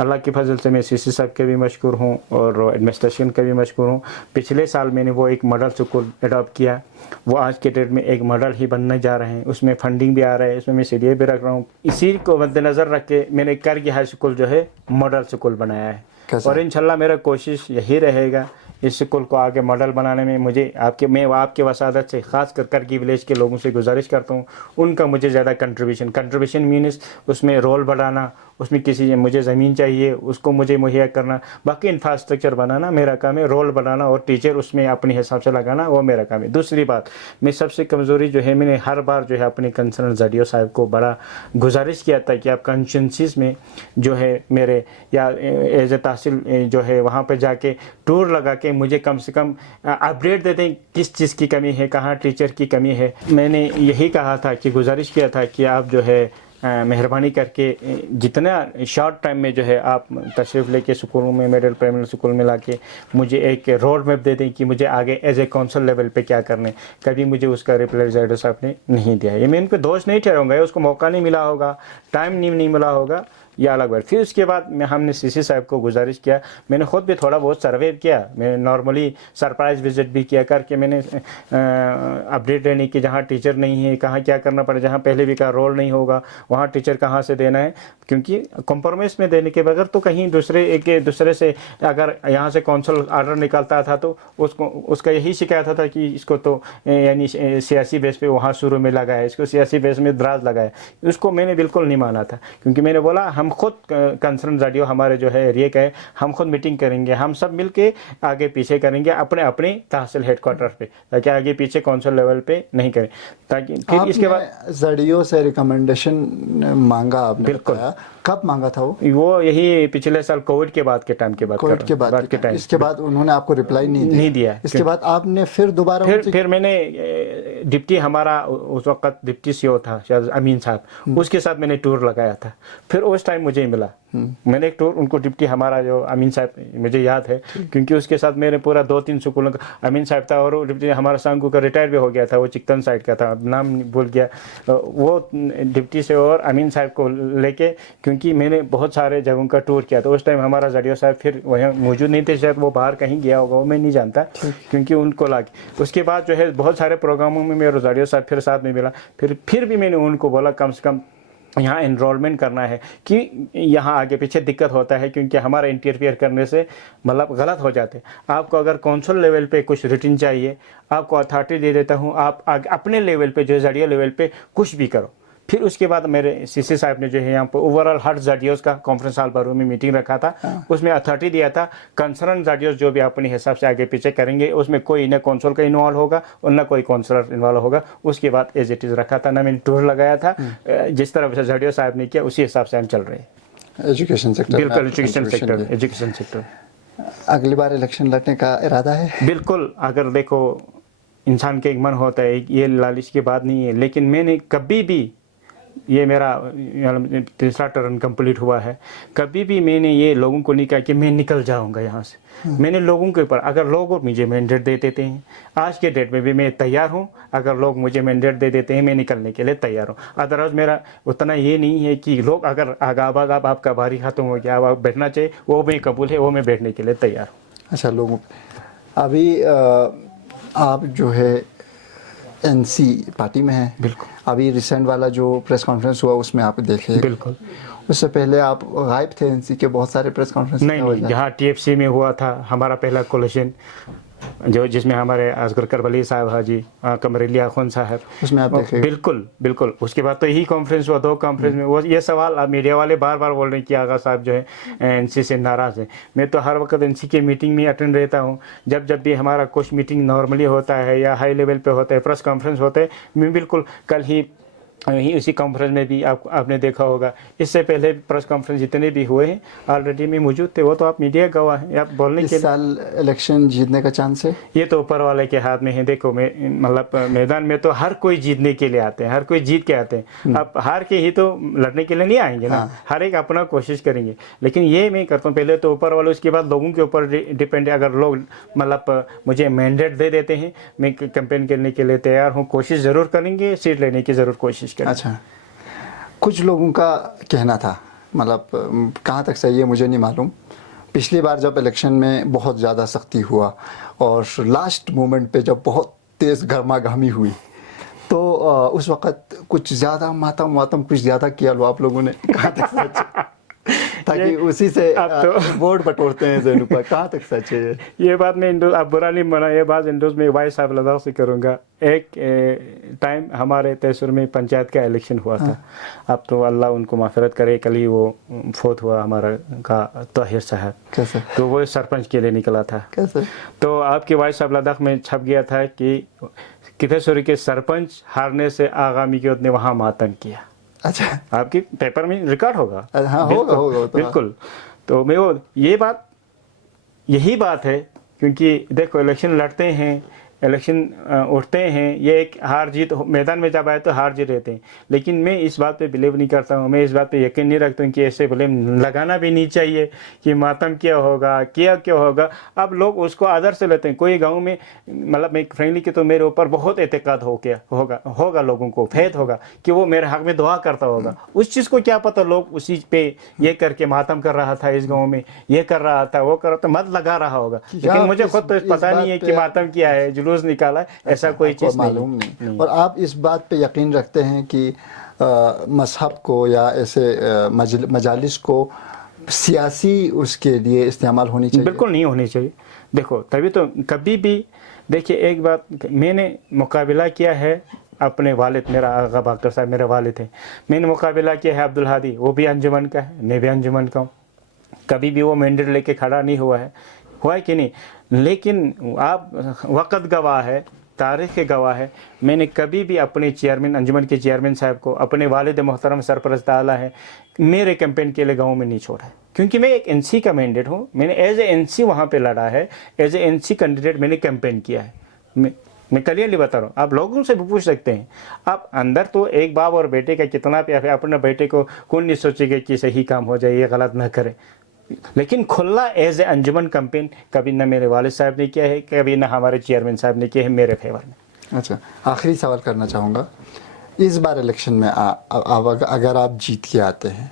अल्लाह की फजल से मैं सीसी साहब के भी मशकूर हूँ और एडमिनिस्ट्रेशन के भी मशकूर हूँ। पिछले साल मैंने वो एक मॉडल स्कूल अडॉप्ट किया, वो आज के डेट में एक मॉडल ही बनने जा रहे हैं, उसमें फंडिंग भी आ रहा है, उसमें मैं सीडीए भी रख रहा हूँ। इसी को मद्देनज़र रख के मैंने करगी हाई स्कूल जो है मॉडल स्कूल बनाया है और इंशाल्लाह मेरा कोशिश यही रहेगा इस स्कूल को आगे मॉडल बनाने में। मैं आपके वसादत से ख़ास कर करगी विलेज के लोगों से गुजारिश करता हूँ, उनका मुझे ज़्यादा कंट्रीब्यूशन मीन्स उसमें रोल बढ़ाना, उसमें किसी मुझे ज़मीन चाहिए उसको मुझे मुहैया करना, बाकी इंफ्रास्ट्रक्चर बनाना मेरा काम है, रोल बनाना और टीचर उसमें अपने हिसाब से लगाना वो मेरा काम है। दूसरी बात, मैं सबसे कमज़ोरी जो है, मैंने हर बार जो है अपने कंसर्न जडियो साहब को बड़ा गुजारिश किया था कि आप कॉन्स्टिट्यूंसीज़ में जो है मेरे या एज ए तहसील जो है वहाँ पर जाके टूर लगा के मुझे कम से कम अपडेट दे दें किस चीज़ की कमी है, कहाँ टीचर की कमी है। मैंने यही कहा था कि गुजारिश किया था कि आप जो है मेहरबानी करके जितना शॉर्ट टाइम में जो है आप तशरीफ़ लेके स्कूलों में मिडिल प्राइमरी स्कूल में लाके मुझे एक रोड मैप दे दें कि मुझे आगे एज ए काउंसिल लेवल पे क्या करने। कभी मुझे उसका रिप्लाई जैडो साहब ने नहीं दिया। ये मैं इनको दोष नहीं ठहराऊंगा, उसको मौका नहीं मिला होगा, टाइम नहीं मिला होगा, या अलग बात। फिर उसके बाद हमने सीसी साहब को गुजारिश किया, मैंने ख़ुद भी थोड़ा बहुत सर्वे किया, मैंने नॉर्मली सरप्राइज विजिट भी किया करके मैंने अपडेट देने की जहाँ टीचर नहीं है कहाँ क्या करना पड़े, जहाँ पहले भी का रोल नहीं होगा वहाँ टीचर कहाँ से देना है, क्योंकि कंप्रोमाइज़ में देने के बगैर तो कहीं दूसरे से अगर यहाँ से काउंसिल आर्डर निकलता था तो उसका यही शिकायत था कि इसको तो यानी सियासी बेस पे वहाँ शुरू में लगा है, इसको सियासी बेस में दराज लगा है। उसको मैंने बिल्कुल नहीं माना था, क्योंकि मैंने बोला हम खुद कंसर्न रेडियो हमारे जो है एरिया का है, हम खुद मीटिंग करेंगे, हम सब मिलके आगे पीछे करेंगे अपने अपने तहसील हेडक्वार्टर पे, ताकि आगे पीछे काउंसिल लेवल पे नहीं करें। ताकि फिर इसके बाद रेडियो से रिकमेंडेशन मांगा आपने? बिल्कुल। कब मांगा था वो यही पिछले साल कोविड के बाद के टाइम के बाद, कोविड के बाद के टाइम। इसके बाद उन्होंने आपको रिप्लाई नहीं दिया? इसके बाद आपने फिर दोबारा फिर मैंने डिप्टी, हमारा उस वक्त डिप्टी सीओ था शायद अमीन साहब, उसके साथ मैंने टूर लगाया था। फिर उस टाइम मुझे मिला, मैंने एक टूर उनको, डिप्टी हमारा जो अमीन साहब मुझे याद है क्योंकि उसके साथ मेरे पूरा 2-3 स्कूलों का अमीन साहब था, और डिप्टी हमारा सांगू का रिटायर भी हो गया था, वो चिकतन साइड का था, नाम भूल गया वो डिप्टी से और अमीन साहब को लेके, क्योंकि मैंने बहुत सारे जगहों का टूर किया था। उस टाइम हमारा जडियो साहब फिर वहाँ मौजूद नहीं थे, शायद वो बाहर कहीं गया होगा, वो मैं नहीं जानता, क्योंकि उनको लाके उसके बाद जो है बहुत सारे प्रोग्रामों में मेरा जडियो साहब फिर साथ में मिला। फिर भी मैंने उनको बोला कम से कम यहाँ एनरोलमेंट करना है कि यहाँ आगे पीछे दिक्कत होता है, क्योंकि हमारा इंटरफियर करने से मतलब गलत हो जाते। आपको अगर काउंसिल लेवल पे कुछ रिटर्न चाहिए, आपको अथॉरिटी दे देता हूँ, आप अपने लेवल पे जो है जडियो लेवल पे कुछ भी करो। फिर उसके बाद मेरे सीसी साहब ने जो है यहाँ पर ओवरऑल हर जडियोस का कॉन्फ्रेंस हॉल पर में मीटिंग रखा था, उसमें अथॉरिटी दिया था कंसर्न जडियोस जो भी अपने हिसाब से आगे पीछे करेंगे, उसमें कोई न काउंसिल का इन्वॉल्व होगा और न कोई काउंसलर इन्वॉल्व होगा। उसके बाद एज इट इज़ रखा था, ना मैंने टूर लगाया था, जिस तरह से जडियो साहब ने किया उसी हिसाब से हम चल रहे हैं। एजुकेशन सेक्टर, बिल्कुल एजुकेशन सेक्टर। अगली बार इलेक्शन लड़ने का इरादा है? बिल्कुल। अगर देखो इंसान के एक मन होता है, ये लालच की बात नहीं है, लेकिन मैंने कभी भी, ये मेरा तीसरा टर्न कंप्लीट हुआ है, कभी भी मैंने ये लोगों को नहीं कहा कि मैं निकल जाऊंगा यहाँ से। मैंने लोगों के ऊपर, अगर लोग मुझे मैंडेट दे देते हैं, आज के डेट में भी मैं तैयार हूँ, अगर लोग मुझे मैंडेट दे देते हैं मैं निकलने के लिए तैयार हूँ। अदरवाइज मेरा उतना ये नहीं है कि लोग अगर आगाबाग आपका बारी खत्म हो गया, आप बैठना चाहिए, वो मैं कबूल है, वो मैं बैठने के लिए तैयार हूँ। अच्छा, लोगों अभी आप जो है एनसी पार्टी में है? बिल्कुल। अभी रिसेंट वाला जो प्रेस कॉन्फ्रेंस हुआ उसमें आप देखे? बिल्कुल। उससे पहले आप गायब थे एनसी के बहुत सारे प्रेस कॉन्फ्रेंस? नहीं, जहाँ टीएफसी में हुआ था हमारा पहला कोलिशन, जो जिसमें हमारे असगर करबली साहब हाजी, कमरेलिया खान साहब, उसमें आप देखे? बिल्कुल। उसके बाद तो यही कॉन्फ्रेंस हुआ, 2 कॉन्फ्रेंस में। वो ये सवाल मीडिया वाले बार बार बोल रहे हैं कि आगा साहब जो है एनसी से नाराज़ है। मैं तो हर वक्त एनसी के मीटिंग में अटेंड रहता हूँ। जब भी हमारा कुछ मीटिंग नॉर्मली होता है या हाई लेवल पे होता है, प्रेस कॉन्फ्रेंस होता है, मैं बिल्कुल, कल ही यहीं उसी कॉन्फ्रेंस में भी आपने देखा होगा, इससे पहले प्रेस कॉन्फ्रेंस जितने भी हुए हैं ऑलरेडी में मौजूद थे, वो तो आप मीडिया गवाह हैं, आप बोलने के इस साल इलेक्शन जीतने का चांस है? ये तो ऊपर वाले के हाथ में है। देखो मतलब मैदान में तो हर कोई जीतने के लिए आते हैं, हर कोई जीत के आते हैं। आप हार के ही तो लड़ने के लिए नहीं आएंगे ना। हर एक अपना कोशिश करेंगे, लेकिन ये मैं करता हूँ पहले तो ऊपर वाले, उसके बाद लोगों के ऊपर डिपेंड है। अगर लोग मतलब मुझे मैंडेट दे देते हैं, मैं कैंपेन करने के लिए तैयार हूँ, कोशिश ज़रूर करेंगे, सीट लेने की ज़रूर कोशिश करेंगे। अच्छा, कुछ लोगों का कहना था, मतलब कहाँ तक सही है मुझे नहीं मालूम, पिछली बार जब इलेक्शन में बहुत ज़्यादा सख्ती हुआ और लास्ट मोमेंट पे जब बहुत तेज़ गर्मागर्मी हुई तो उस वक़्त कुछ ज़्यादा मातम वातम कुछ ज़्यादा किया लो आप लोगों ने, कहाँ तक सच ताकि उसी से वोट बटोरते हैं ज़हनों पर, कहाँ तक सच है ये बात? मैं आप बुरा नहीं माना, ये बात इंडोज में वाइस साहब लद्दाख से करूँगा। एक टाइम हमारे तहसील में पंचायत का इलेक्शन हुआ था। अब तो अल्लाह उनको माफ़रत करे, कल ही वो फोत हुआ हमारा का ताहिर साहब। कैसे? तो वो सरपंच के लिए निकला था। कैसे? तो आपके वाइस साहब लद्दाख में छप गया था कि कितेश्वरी के सरपंच हारने से आगामी की ने वहाँ मातम किया। अच्छा, आपके पेपर में रिकॉर्ड होगा। हाँ, होगा तो बिल्कुल। तो मैं वो यही बात है, क्योंकि देखो इलेक्शन लड़ते हैं, इलेक्शन उठते हैं, ये एक हार जीत मैदान में जब आए तो हार जीत रहते हैं। लेकिन मैं इस बात पे बिलीव नहीं करता हूँ, मैं इस बात पे यकीन नहीं रखता हूँ कि ऐसे ब्लेम लगाना भी नहीं चाहिए कि मातम क्या होगा। अब लोग उसको आदर से लेते हैं। कोई गांव में मतलब मैं फ्रेंडली की तो मेरे ऊपर बहुत एतकाद होगा लोगों को फैद होगा कि वो मेरे हक में दुआ करता होगा। उस चीज़ को क्या पता, लोग उसी पे ये करके मातम कर रहा था, इस गाँव में ये कर रहा था, वो कर रहा था, मत लगा रहा होगा। लेकिन मुझे खुद तो पता नहीं है कि मातम क्या है, जुलूस निकाला, ऐसा कोई चीज़ मालूम नहीं। और आप इस बात पे यकीन रखते हैं कि मजहब को या ऐसे मजालिस को सियासी उसके लिए इस्तेमाल होनी चाहिए? बिल्कुल नहीं होनी चाहिए। देखो तभी तो कभी भी देखिए, एक बात मैंने मुकाबला किया है अपने वालिद, मेरा आगा बाकर साहब मेरे वालिद हैं, मैंने मुकाबला किया है अब्दुल हादी, वो भी अंजुमन का है, मैं भी अंजुमन का हूँ। कभी भी वो मैंडेट लेके खड़ा नहीं हुआ है कि नहीं। लेकिन आप वक़्त गवाह है, तारीख़ के गवाह है, मैंने कभी भी अपने चेयरमैन, अंजुमन के चेयरमैन साहब को, अपने वालिद मोहतरम सरपरस्त आला है, मेरे कैंपेन के लिए गाँव में नहीं छोड़ा है। क्योंकि मैं एक एनसी का मैंडेट हूँ, मैंने एज ए एनसी वहाँ पे लड़ा है, एज ए एनसी कैंडिडेट मैंने कैंपेन किया है। मैं क्लियरली बता रहा हूँ, आप लोगों से भी पूछ सकते हैं। आप अंदर तो एक बाप और बेटे का कितना प्यार है, अपने बेटे को कौन नहीं सोचेगा कि सही काम हो जाए, ये गलत ना करे। लेकिन खुला एज ए अंजुमन कैंपेन कभी ना मेरे वालिद साहब ने किया है, कभी ना हमारे चेयरमैन साहब ने किया है मेरे फेवर में। अच्छा, आखिरी सवाल करना चाहूँगा, इस बार इलेक्शन में अगर आप जीत के आते हैं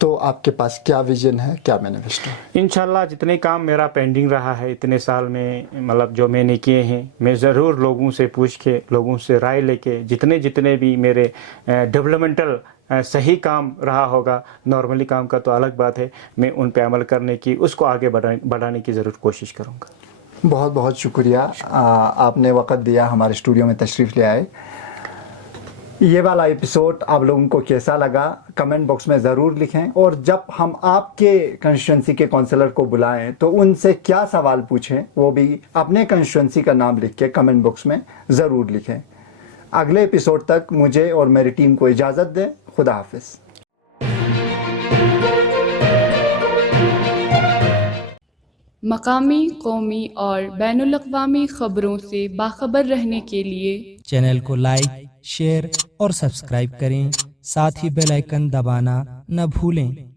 तो आपके पास क्या विजन है, क्या मैनिफेस्टो है? इंशाल्लाह जितने काम मेरा पेंडिंग रहा है इतने साल में, मतलब जो मैंने किए हैं, मैं ज़रूर लोगों से पूछ के, लोगों से राय लेके, जितने भी मेरे डेवलपमेंटल सही काम रहा होगा, नॉर्मली काम का तो अलग बात है, मैं उन पे अमल करने की, उसको आगे बढ़ाने की ज़रूर कोशिश करूँगा। बहुत बहुत शुक्रिया, आपने वक़्त दिया, हमारे स्टूडियो में तशरीफ़ ले आए। ये वाला एपिसोड आप लोगों को कैसा लगा कमेंट बॉक्स में ज़रूर लिखें, और जब हम आपके कंस्टिट्यूंसी के काउंसलर को बुलाएं तो उनसे क्या सवाल पूछें वो भी अपने कंस्टिट्यूंसी का नाम लिख के कमेंट बॉक्स में ज़रूर लिखें। अगले एपिसोड तक मुझे और मेरी टीम को इजाज़त दें। खुदा हाफिज़। मकामी, कौमी और बैनुल-अक़वामी ख़बरों से बाखबर रहने के लिए चैनल को लाइक, शेयर और सब्सक्राइब करें। साथ ही बेल आइकन दबाना न भूलें।